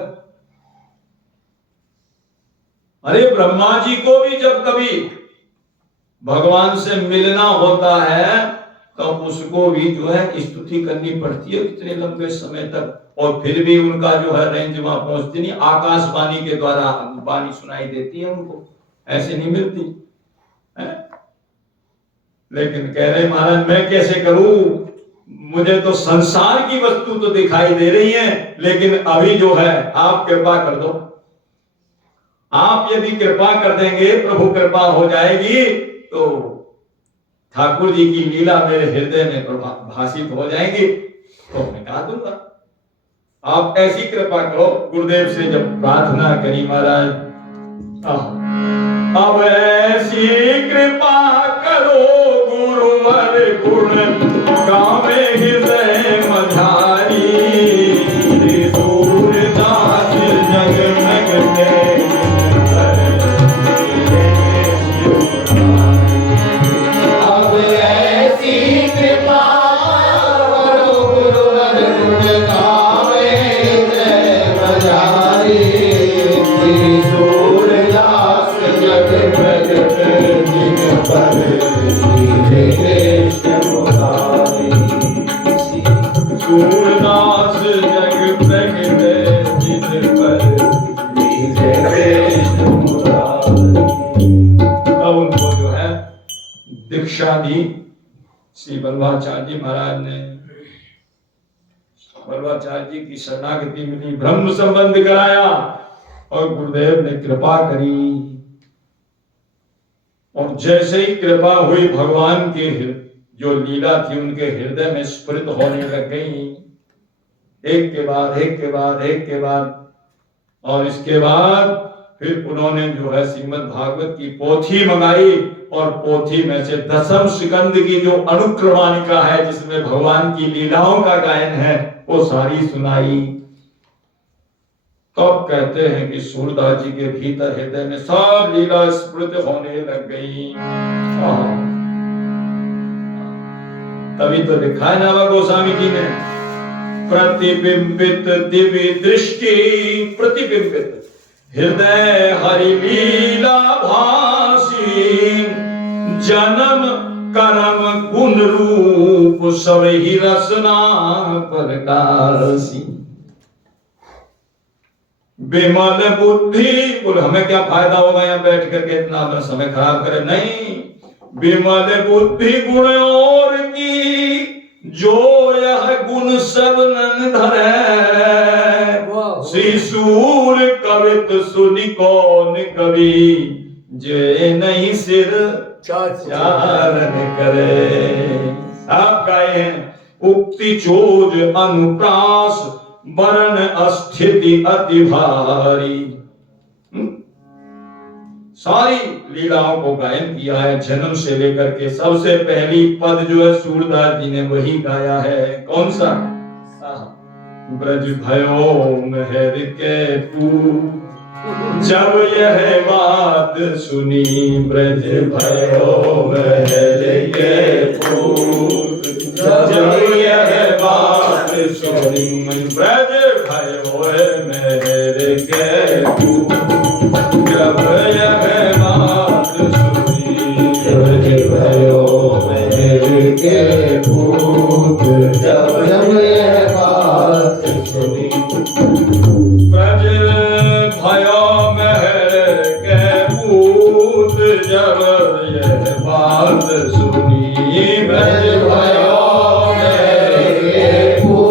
अरे ब्रह्मा जी को भी जब कभी भगवान से मिलना होता है तो उसको भी जो है स्तुति करनी पड़ती है इतने लंबे समय तक, और फिर भी उनका जो है रेंज वहां पहुंचती नहीं। आकाशवाणी के द्वारा वाणी सुनाई देती है उनको, ऐसे नहीं मिलती है? लेकिन कह रहे महाराज मैं कैसे करूं, मुझे तो संसार की वस्तु तो दिखाई दे रही है, लेकिन अभी जो है आप कृपा कर दो। आप यदि कृपा कर देंगे, प्रभु कृपा हो जाएगी, तो ठाकुर जी की लीला मेरे हृदय में भाषित हो जाएंगी, तो मैं गा दूंगा। आप ऐसी कृपा करो। गुरुदेव से जब प्रार्थना करी महाराज, अब ऐसी कृपा करो गुरुवर गुण गावे हृदय मझारी, सूरदास जग में गए सूरदास जग प्रगटे जिन पर तब उनको जो है दीक्षा दी श्री वल्लभाचार्य जी महाराज ने। वल्लभाचार्य जी की शरणागति मिली, ब्रह्म संबंध कराया और गुरुदेव ने कृपा करी। और जैसे ही कृपा हुई, भगवान के जो लीला थी उनके हृदय में स्फुरित होने लग गई, एक के बाद एक के बाद एक के बाद। और इसके बाद फिर उन्होंने जो है श्रीमद् भागवत की पोथी मंगाई, और पोथी में से दशम स्कंद की जो अनुक्रमाणिका है, जिसमें भगवान की लीलाओं का गायन है, वो सारी सुनाई। तब कहते हैं कि सूरदास जी के भीतर हृदय में सब लीला स्फुरित होने लग गई। तभी तो लिखा है नावा गोस्वामी जी ने, प्रतिबिंबित दिव्य दृष्टि प्रतिबिंबित हृदय हरि लीला भासी, जन्म कर्म गुण रूप सब ही रसना प्रकाशी। विमल बुद्धि, बोले हमें क्या फायदा होगा यहाँ बैठ करके इतना अपना समय खराब करे, नहीं। विमल बुद्धि गुण और की, जो यह गुण सब नन धरे, शिशूर कवित सुनि कौन कवि, जे नहीं सिर चारण करे। आप गाए हैं, उक्ति चोज अनुप्रास वरण अस्थिति अति भारी। सारी लीलाओं को गायन किया है, जन्म से लेकर के। सबसे पहली पद जो है सूरदास जी ने वही गाया है। कौन सा? ब्रज भयो महर के पूत, जब यह बात सुनी, ब्रज भयो महर के पूत, जब यह बात सुनी, ब्रज भयो महर के पूत, जब यह बात सुनी, ब्रज भयो महर के पूत, जब यह बात सुनी, ब्रज भयो महर के पूत, जब यह बात सुनी, ब्रज भयो महर के पूत,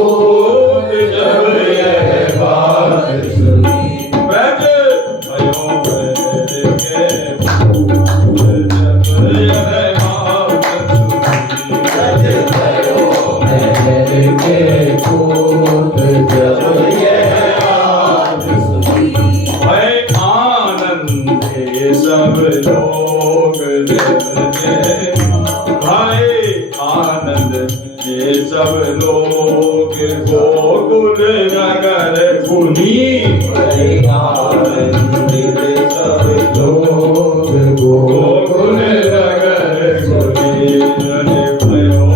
सब लोग भाई आनंद ये सब लोग गोकुल नगर पुनी आनंदित सब लोग गोकुल नगर पुनी जने भयो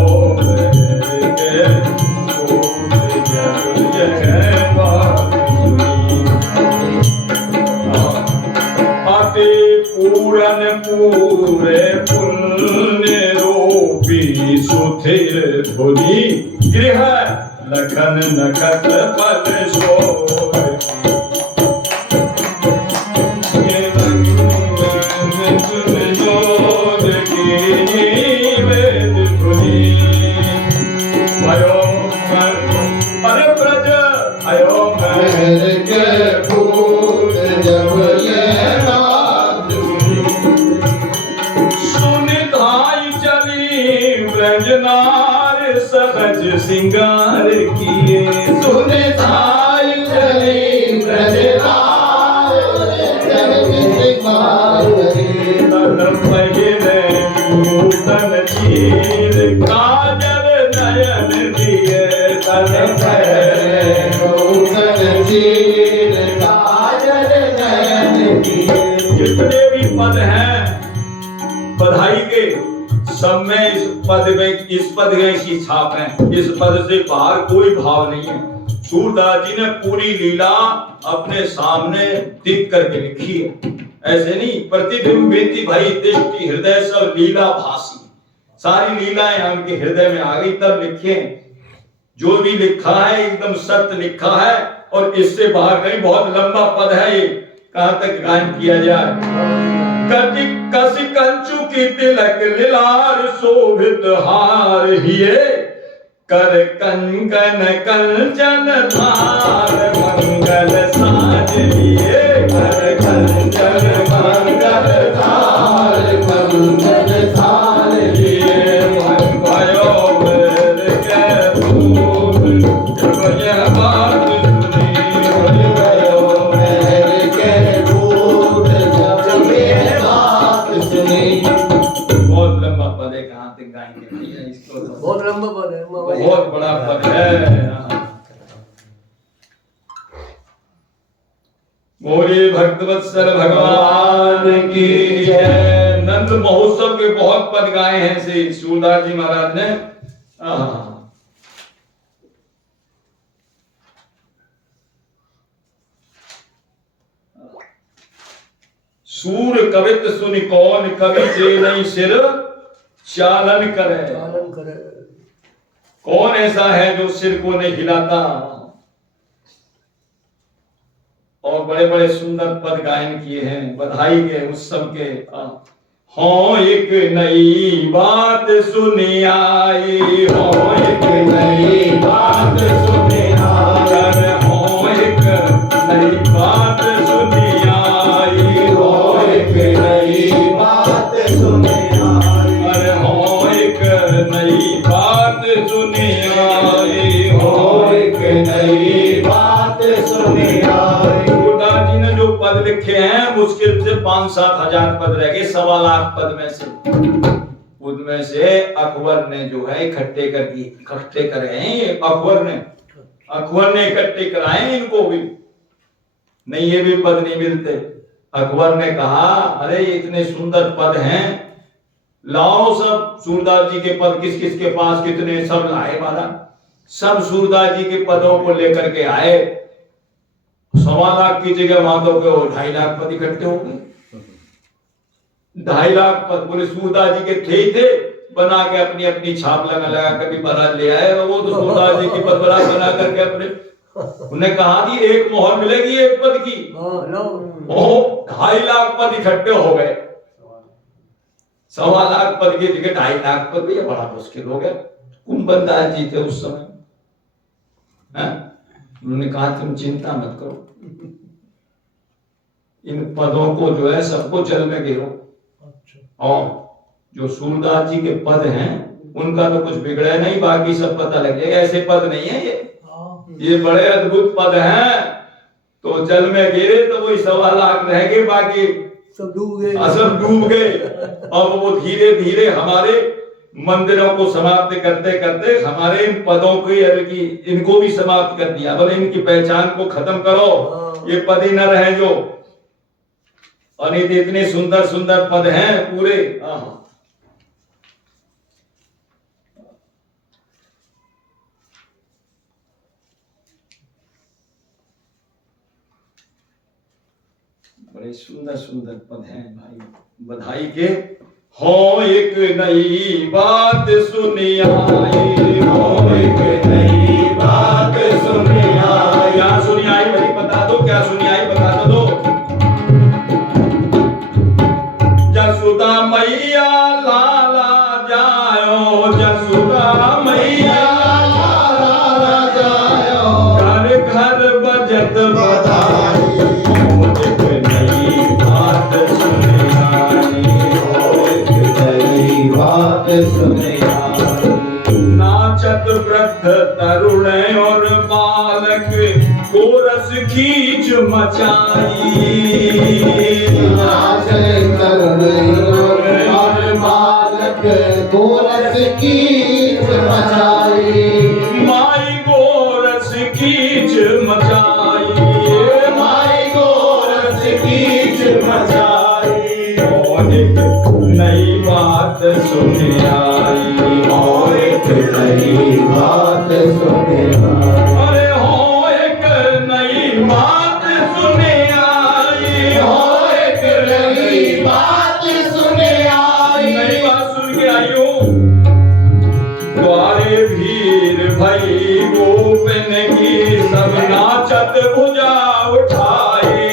के पूरन पूरे पुण्य रूपी सुथिर धुनि गृह लखन नखत पद सोए अरे ब्रज अयो के फूल जब ये ब्रजनार सहज सिंगार किए सुन थाई चली ब्रजनार सहज सिंगार किए तन पहिरे नूतन चीर काजल नयन दिए तन पहिरे नूतन चीर काजल नयन दिए। जितने भी पद हैं बधाई के सब में इस पद की छाप है। इस पद से बाहर कोई भाव नहीं है। सूरदास जी ने पूरी लीला अपने सामने दिख करके लिखी है। ऐसे नहीं प्रतिबिंबित भाई दृष्टि हृदय सब लीला भासी, सारी लीलाएं उनके हृदय में आ गई तब लिखे। जो भी लिखा है एकदम सत्य लिखा है और इससे बाहर कहीं बहुत लंबा पद है, ये कहां तक गायन किया जाए। कसी कंचु की तिलक लिलार शोभित हार हिये कर कंकन कंचन धार मंगल साज लिए कर कंचन मंगल धार मंगल धार लिए भयो मेर के फूल जब यह बात सुनी भयो मेर के फूल जब ये बात सुनी। बहुत लंबा पद है, कहां तक गाएंगे भैया इसको तो बहुत लंबा पद है, बहुत बड़ा पद है। बोलिए भक्तवत्सल भगवान की जय। नंद महोत्सव के बहुत पद गाए हैं श्री सूरदास जी महाराज ने। सूर कवित सुनि कौन कवि जे नहीं सिर चालन करे। पालन करे। कौन ऐसा है जो सिर को नहीं हिलाता। और बड़े बड़े सुंदर पद गायन किए हैं बधाई के उत्सव के। हाँ एक नई बात सुनी आई, हाँ एक नई बात सुनी आई, हाँ एक नई बात सुनी आई, हाँ एक नई बात सुनी आई, अरे हाँ एक नई बात सुनी आई, हाँ एक नई बात सुनी आई। सूरदास जी ने जो पद लिखे हैं मुश्किल से 5-7 हजार पद रह गए 1.25 लाख पद में से। उनमें से अकबर ने जो है इकट्ठे करे हैं। अकबर ने इकट्ठे कराए इनको भी, नहीं ये भी पद नहीं मिलते। अकबर ने कहा अरे इतने सुंदर पद हैं, लाओ सब सूरदास जी के पद किस किस के पास कितने, सब लाए महाराज। सब सूरदास जी के पदों को लेकर के आए। 1.25 लाख की जगह वहां तो 2.5 लाख पद इकट्ठे हो गए। 2.5 लाख पद बोले सूरदास जी के थे ही थे, बना के अपनी अपनी छाप लगा कभी महाराज ले आए। वो तो सूरदास जी की पद बना करके अपने उन्हें कहा कि एक मोहर मिलेगी एक पद की। 2.5 लाख पद इकट्ठे हो गए। 1.25 लाख पद की जगह 2.5 लाख पद भी बड़ा मुश्किल हो गया। कुंभनदास जी थे उस समय, उन्होंने कहा तुम चिंता मत करो, इन पदों को जो है सबको जल में गिरो। और जो सूरदास जी के पद हैं उनका तो कुछ बिगड़ा नहीं, बाकी सब पता लगेगा। ऐसे पद नहीं है ये बड़े अद्भुत पद हैं। तो जल में गिरे तो वही 1.25 लाख रह गए, बाकी सब डूब गए। अब वो धीरे धीरे हमारे मंदिरों को समाप्त करते करते हमारे इन पदों की इनको भी समाप्त कर दिया। बोले इनकी पहचान को खत्म करो, ये पद ही न रहे जो। और इतने सुंदर सुंदर पद हैं पूरे। बड़े सुंदर सुंदर पद हैं भाई बधाई के। हो एक नई बात सुनी आई, हो एक नई बात सुनी आई। क्या सुनी आई भाई बता दो, क्या सुनी आई बता दो। जसुदा मैया लाला जायो, जसुदा मैया लाला जायो, घर घर बजत बधाई। नाचत वृद्ध तरुण और बालक कोरस खींच मचाई। नाचत तरुण और बालक कोरस खींच मचाई। माई कोरस खींच मचाई, माई कोरस खींच मचाई। नई बात सुने आई, और एक नई बात सुने आई। अरे हो एक नई बात सुने आई, हो एक नई बात सुने आई। नई बात सुन के आई हूँ। द्वारे भीड़ भई गोपन की, सब नाचत भुजा उठाई।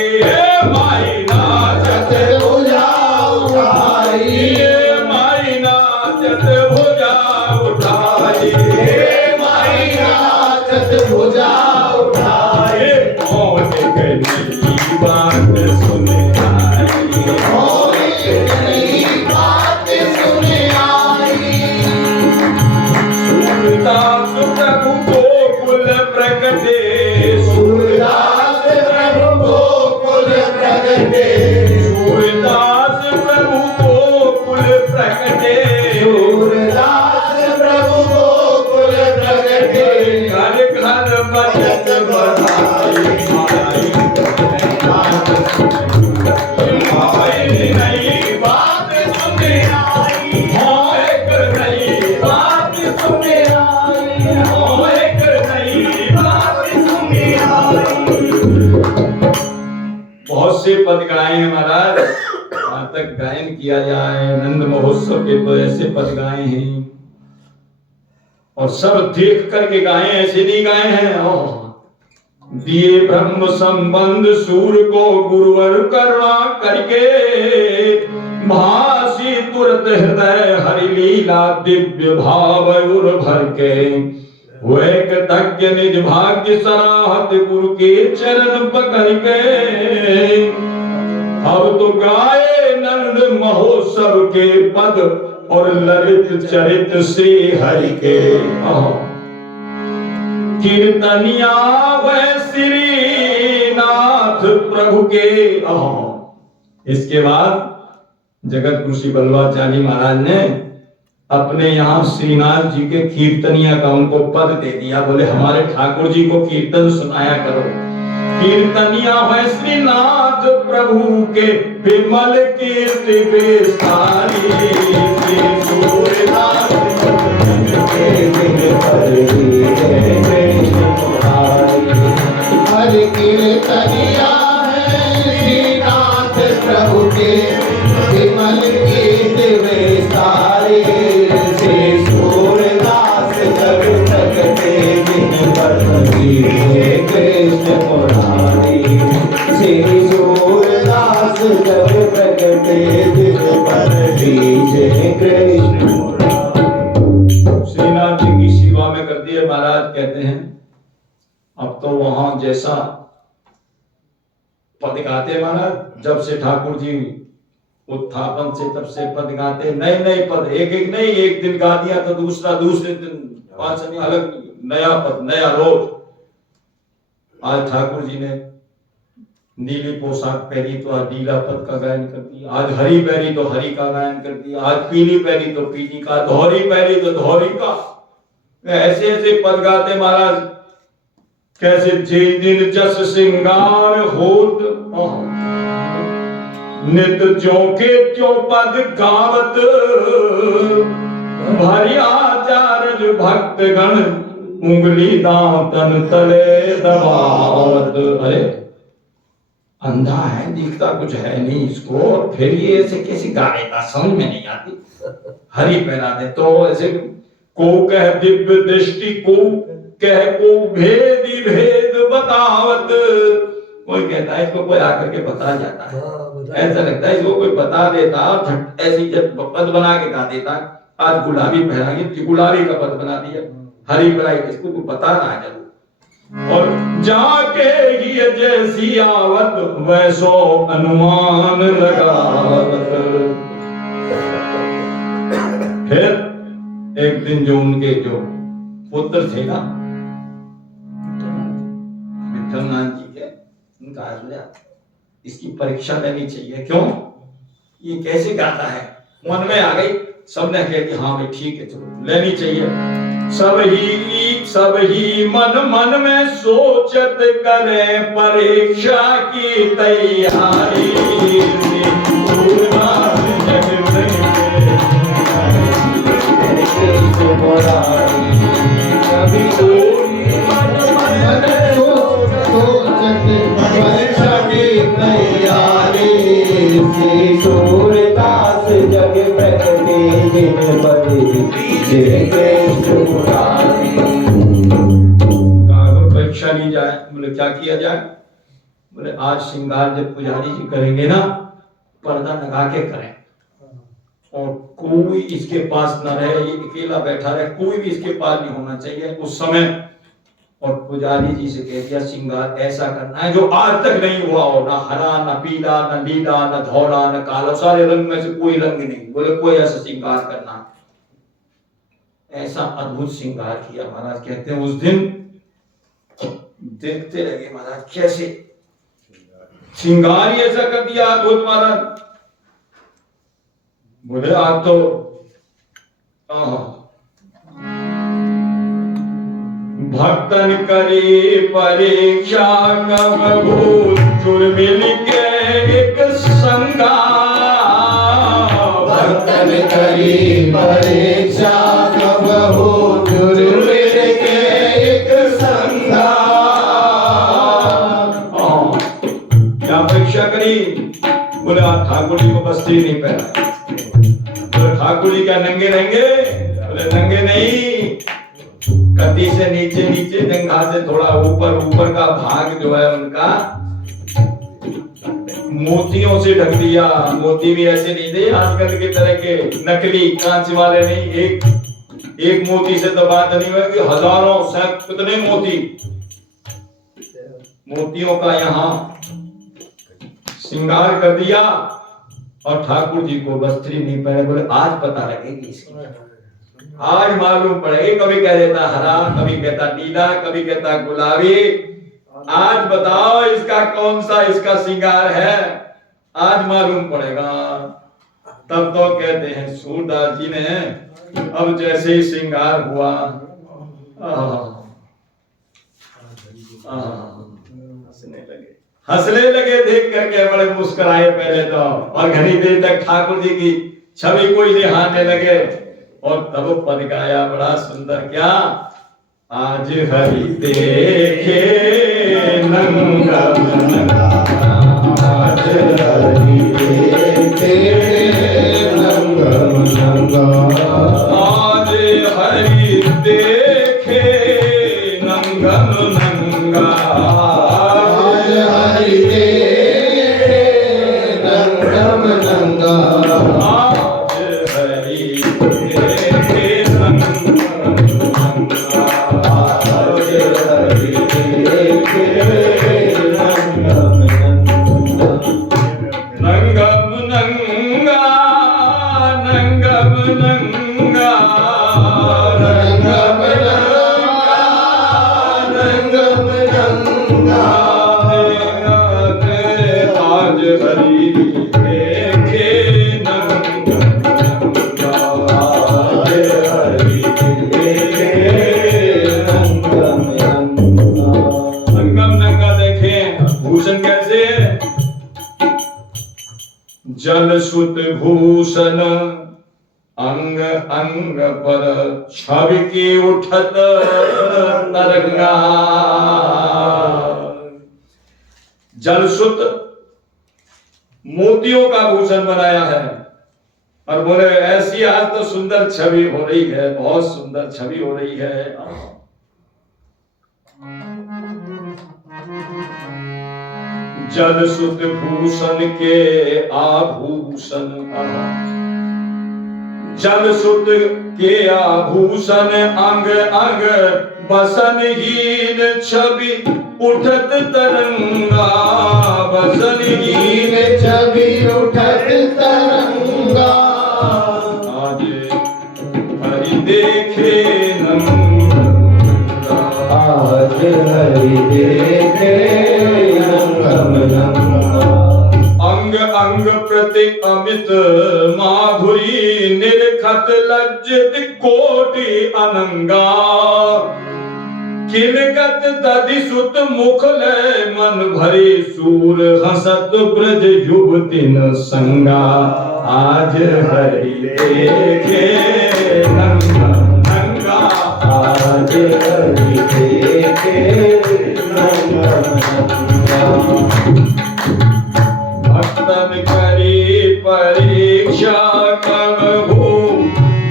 माई नाचत भुजा उठाई, माई नाचत भुजा उठाई, माई नाचत भुजा उठाई। हो एक नई बात सुने आई, हो एक नई बात सुने आई। सूरदास प्रभु गोकुल प्रगटे, सूरदास प्रभु गोकुल प्रगटे, सूरदास प्रभु गोकुल प्रगटे, सूरदास प्रभु गोकुल प्रगटे। घर घर बजत बधाई। माई नई बात सुने आई, हो एक नई बात सुने आई, हो एक नई बात सुने आई। बहुत से पद गाए हैं महाराज, वहां तक गायन किया जाए नंद महोत्सव के तो ऐसे पद गाए हैं और सब देख करके गाए, ऐसे नहीं गाए हैं। दिए ब्रह्म संबंध सूर को गुरुवर करुणा करके, भासी तुरत हृदय हरि लीला दिव्य भाव उर भर के। हुए कृतज्ञ निज भाग्य सराहत गुरु के चरण पकड़ के। अब तो गाए नंद महोत्सव के पद और ललित चरित से हरि के। कीर्तनिया वह श्री नाथ प्रभु के। इसके बाद जगत गुरु श्री बल्लभाचार्य महाराज ने अपने यहाँ श्रीनाथ जी के कीर्तनिया का उनको पद दे दिया। बोले हमारे ठाकुर जी को कीर्तन सुनाया करो। कीर्तनिया है श्रीनाथ प्रभु के विमल कीर्ति विस्तारी। हरि कीर्तनिया है श्रीनाथ प्रभु के विमल कीर्ति विस्तारी। श्री सूरदास जग प्रगटे कृष्ण मुरारी। श्री सूरदास जग प्रगटे कृष्ण मुरारी। श्रीनाथ जी की सेवा में कर दिए महाराज कहते हैं अब तो वहां जैसा पद गाते महाराज, जब से ठाकुर जी उत्थापन से तब से पद गाते, नए नए पद, एक एक नहीं, एक दिन गा दिया तो दूसरे दिन पांचवीं अलग नया पद, नया रोज। आज ठाकुर जी ने नीली पोशाक पहनी तो आज नीला पद का गायन कर दिया, आज हरी पहनी तो हरी का गायन कर दिया, आज पीली पहनी तो पीली का, धौरी पहनी तो धौरी का, ऐसे ऐसे पद गाते महाराज। कैसे जे दिन जस सिंगार होत नित ज्यों के त्यों पद गावत, भरिया चारज भक्त गण उंगली दांतन तले दबावत। अरे अंधा है, दिखता कुछ है नहीं इसको, और फिर ये ऐसे कैसे गाएगा, समझ में नहीं आती। हरी पहना दे तो ऐसे, को कह दिव्य दृष्टि, को कह को भेदी भेद बतावत। कोई कहता है इसको कोई आकर के बता जाता है, ऐसा लगता है इसको कोई बता देता, झट ऐसी जब पद बना के गा देता। आज गुलाबी पहनाएंगे, गुलाबी का पद बना दिया, हरी पहनाई, इसको कोई बता रहा है जरूर। और जाके ही जैसी आवत वैसो अनुमान लगावत। फिर एक दिन जो उनके जो पुत्र थे ना विठलनाथ जी के, उनका आज्ञा इसकी परीक्षा लेनी चाहिए। क्यों, ये कैसे गाता है, मन में आ गई, सबने कह दिया हाँ भाई ठीक है चलो लेनी चाहिए। सब ही मन में सोचत करे परीक्षा की तैयारी। परीक्षा की तैयारी, सूरदास जग प्रगति जिन बड़ी परीक्षा ली जाए। बोले क्या किया जाए, बोले आज श्रृंगार जब पुजारी जी करेंगे ना, पर्दा लगा के करें और कोई इसके पास न रहे, ये अकेला बैठा रहे, कोई भी इसके पास नहीं होना चाहिए उस समय। और पुजारी जी से कह दिया श्रृंगार ऐसा करना है जो आज तक नहीं हुआ हो, ना हरा ना पीला ना नीला ना धौला ना काला, सारे रंग में से कोई रंग नहीं। बोले कोई ऐसा श्रृंगार करना। ऐसा अद्भुत श्रृंगार किया महाराज। कहते हैं उस दिन देखते लगे महाराज कैसे श्रृंगार ही ऐसा कर दिया अद्भुत महाराज। बोले आप तो भक्तन करी परीक्षा कब भूल चुर मिल के एक संगा। भक्तन करी परीक्षा कब हो चुर मिल के एक संगा। क्या परीक्षा करी, बोले आप ठाकुर जी को वस्त्र नहीं पहना। बोले ठाकुर जी क्या नंगे रहेंगे, बोले नंगे नहीं, कटी से नीचे नीचे, जंघा से थोड़ा ऊपर, ऊपर का भाग जो है उनका मोतियों से ढक दिया। मोती भी ऐसे नहीं थे आजकल के तरह के नकली कांच वाले नहीं, एक मोती से तो बात नहीं होगी, हजारों सैकड़ों कितने मोतियों का यहाँ श्रृंगार कर दिया। और ठाकुर जी को वस्त्र नहीं पहने। बोले आज पता लगेगी इसकी, आज मालूम पड़ेगी। कभी कह देता हरा, कभी कहता नीला, कभी कहता गुलाबी। आज बताओ इसका कौन सा इसका श्रृंगार है, आज मालूम पड़ेगा। तब तो कहते हैं सूरदास जी ने अब जैसे ही श्रृंगार हुआ, हंसने लगे देख करके, बड़े मुस्कुराए पहले तो, और घनी देर तक ठाकुर जी की छवि को ही निहारने लगे। और तब पद गाया बड़ा सुंदर, क्या आज हरि देखे नंगा नंगा, आज हरि देखे नंगा नंगा, आज हरि देखे नंगम नंगा, आज हरि देखे नंगम नंगा, जल सुत भूषण अंग अंग पर छवि की उठत तरंगा। जलसुत मोतियों का भूषण बनाया है और बोले ऐसी आज तो सुंदर छवि हो रही है, बहुत सुंदर छवि हो रही है। जलसुत भूषण के आभूषण, जलसुत के आभूषण अंग अंग बसनहीन छवि उठत तरंगा। बसनहीन छवि उठत तरंगा। आज हरि देखे नंगा, आज हरि देखे नंगा। अंग अंग प्रति अमित माधुरी निरखत लज्जित कोटि अनंगा। किनकत दधि सुत मुख लय मन भरे सूर हसत ब्रज युवती न संगा। आज हरि देखे नंगा नंगा, आज हरि देखे नंगा। भक्तन करी परीक्षा कबहू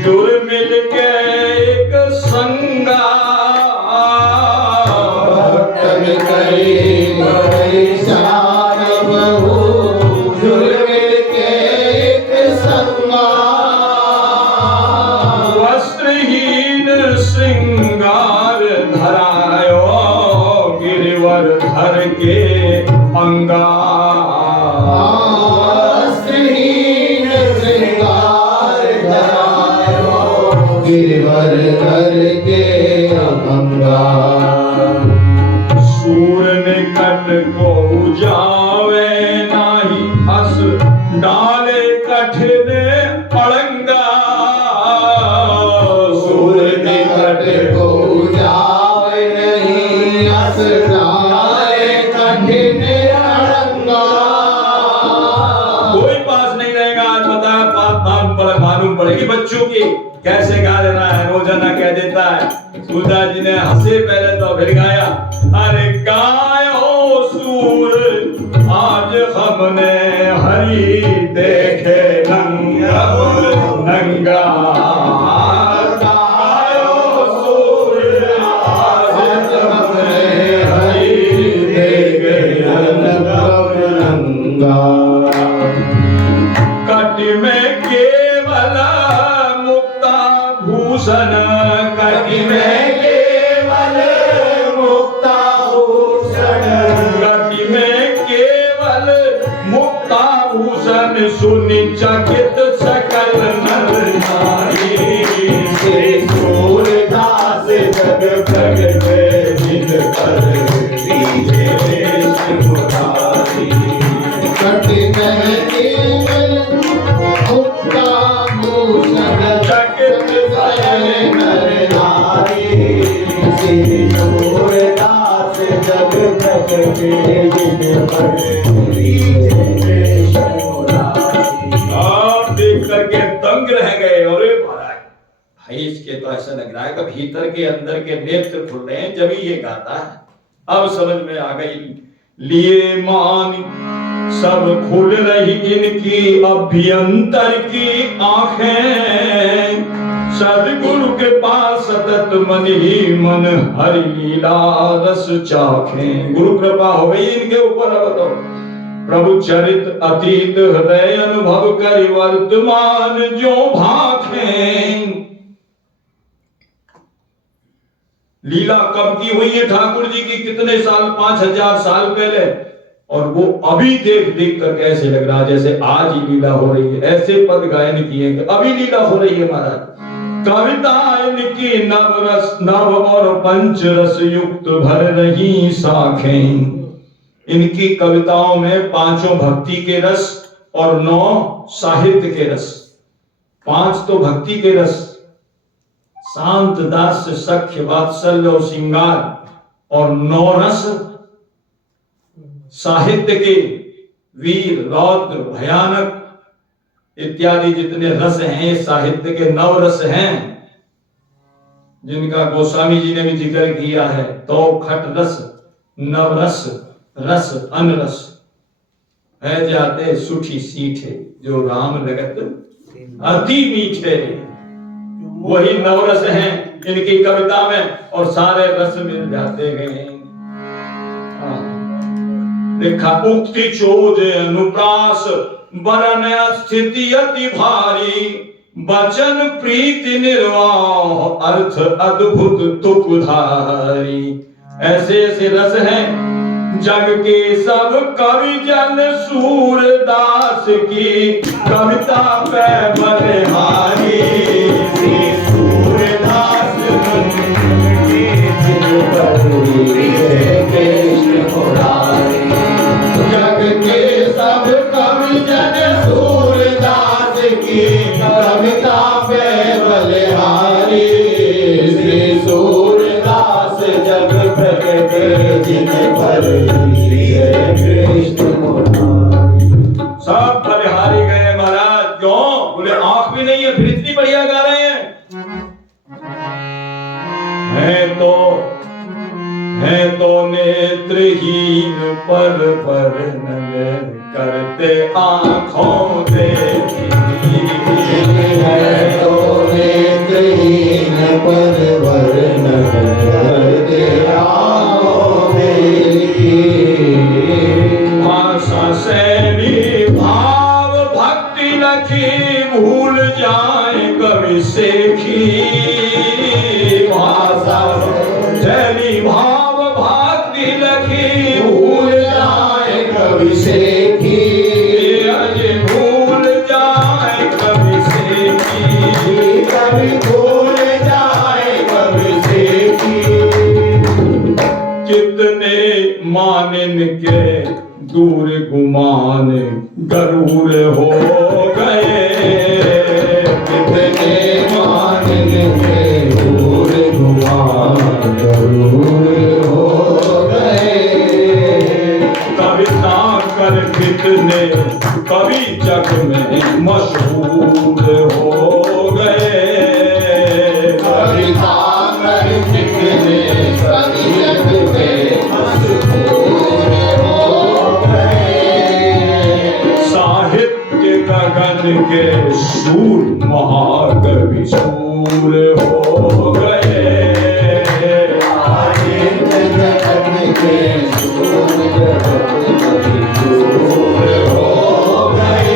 जुर मिल के एक संगा। भक्तन करी परीक्षा कबहू जुर मिल के एक संगा। वस्त्रहीन श्रृंगार धरायो गिरिवर धर के अंगा। वस्त्रहीन श्रृंगार धरायो गिरिवर धर के अंगा। सूर निकट को जावे नाही हस डाले कठिन अड़ंगा। सूर निकट को जावे नहीं हस डाले कठिन अड़ंगा। कोई पास नहीं रहेगा। आज बताया बात मालूम पड़ेगी बच्चों की कैसे गा देना है। रोजाना कह देता है। सूरदास जी ने हंसे पहले तो फिर गाया। अरे गायो सूर आज हमने हरि देखे नंगा नंगा। गायो सूर आज हमने हरि देखे नंगा नंगा। कटि में केवल मुक्ता भूषण, कटि में केवल मुक्ता भूषण, कटि में केवल मुक्ता भूषण सुनि चकित सकल नर नारी। श्री सूरदास जग प्रगटे जिनकर दीजे मुरारी। कटि में केवल मुक्ता भूषण चकित सकल नर नारी। श्री सूरदास जग प्रगटे जिनकर दीजे मुरारी। आप देख करके दंग रह गए। अरे महाराज भाई इसके तो ऐसा लग रहा है कि भीतर के अंदर के नेत्र खुल रहे हैं जब ही ये गाता है। अब समझ में आ गई। लिए मान सब खुल रही इनकी अभ्यंतर की आंखें। सदगुरु के पास सतत मन ही मन हरि लीला रस चाखें। गुरु कृपा हो गई इनके ऊपर। अब तो प्रभु चरित अतीत हृदय अनुभव कर वर्तमान जो भाखें। लीला कब की हुई है ठाकुर जी की? कितने साल, 5000 साल पहले। और वो अभी देख देख कर कैसे लग रहा जैसे आज ही लीला हो रही है। ऐसे पद गायन किए कि अभी लीला हो रही है महाराज। कविता इनकी नव रस नव और पंच रस युक्त भर रही शाखें। इनकी कविताओं में 5 भक्ति के रस और 9 साहित्य के रस। 5 तो भक्ति के रस, शांत दास्य सख्य वात्सल्य और श्रृंगार, और 9 रस साहित्य के वीर रौद्र भयानक इत्यादि जितने रस हैं, ये साहित्य के नव रस हैं, जिनका गोस्वामी जी ने भी जिक्र किया है। तो खट रस, नव रस, रस अनरस है जाते सुठी सीठे, जो राम लगत अति मीठे। वही नवरस हैं इनकी कविता में, और सारे रस मिल जाते हैं। देखा उक्ति चोज अनुप्रास, वरन स्थिति अति भारी, वचन प्रीति निर्वाह, अर्थ अद्भुत तुकधारी। ऐसे ऐसे रस हैं, जग के सब कवि जन सूरदास की कविता पे बलिहारी। सूरदास जग के सब कवि जन सूरदास की कविता पे बलिहारी। श्री सूरदास जग प्रगट जिन पर कृष्ण मुरारी। सब बलिहारी गए महाराज। क्यों? बोले आंख भी नहीं है, फिर इतनी बढ़िया गा रहे हैं। है तो नेत्रहीन पर नजर करते आंखों देखी। है तो नेत्रहीन पर नजर करते आंखों देखी। आशा से भी भाव भक्ति लखी, भूल जाए कवि सेखी। भाषा जली भाव भक्ति लखी, भूल जाए कवि सेखी। अजय भूल जाए कवि सेखी। कवि भूल जाए कवि सेखी। कितने मानिन के दूर गुमान गरूर हो गए। कितने मानिन के दूर गुमान गरूर हो गए। कविता कर कितने कवि जग में मशहूर हो गए। कविता कर कितने कवि जग में मशहूर हो गए। साहित्य गगन के सूर महाकवि सूर हो गए। साहित्य जगत के सूर हो गए।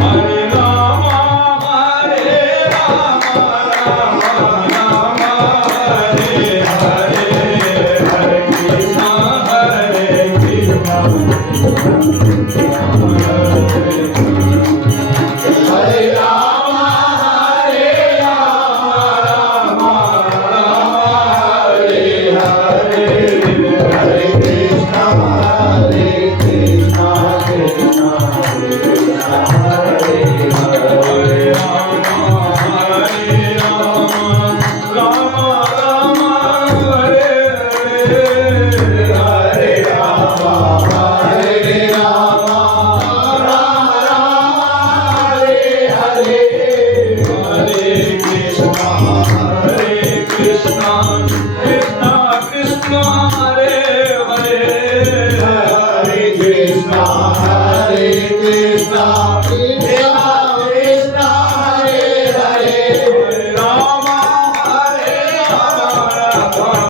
हरे रामा हरे रामा, रामा रामा हरे हरे, हरे कृष्णा हरे कृष्णा, हरे राम हरे राम, राम राम हरे हरे। हरे कृष्णा कृष्णा कृष्णा कृष्णा हरे हरे। हरे राम हरे राम, राम राम हरे हरे। हरे कृष्णा कृष्णा कृष्णा हरे हरे। हरे कृष्णा कृष्णा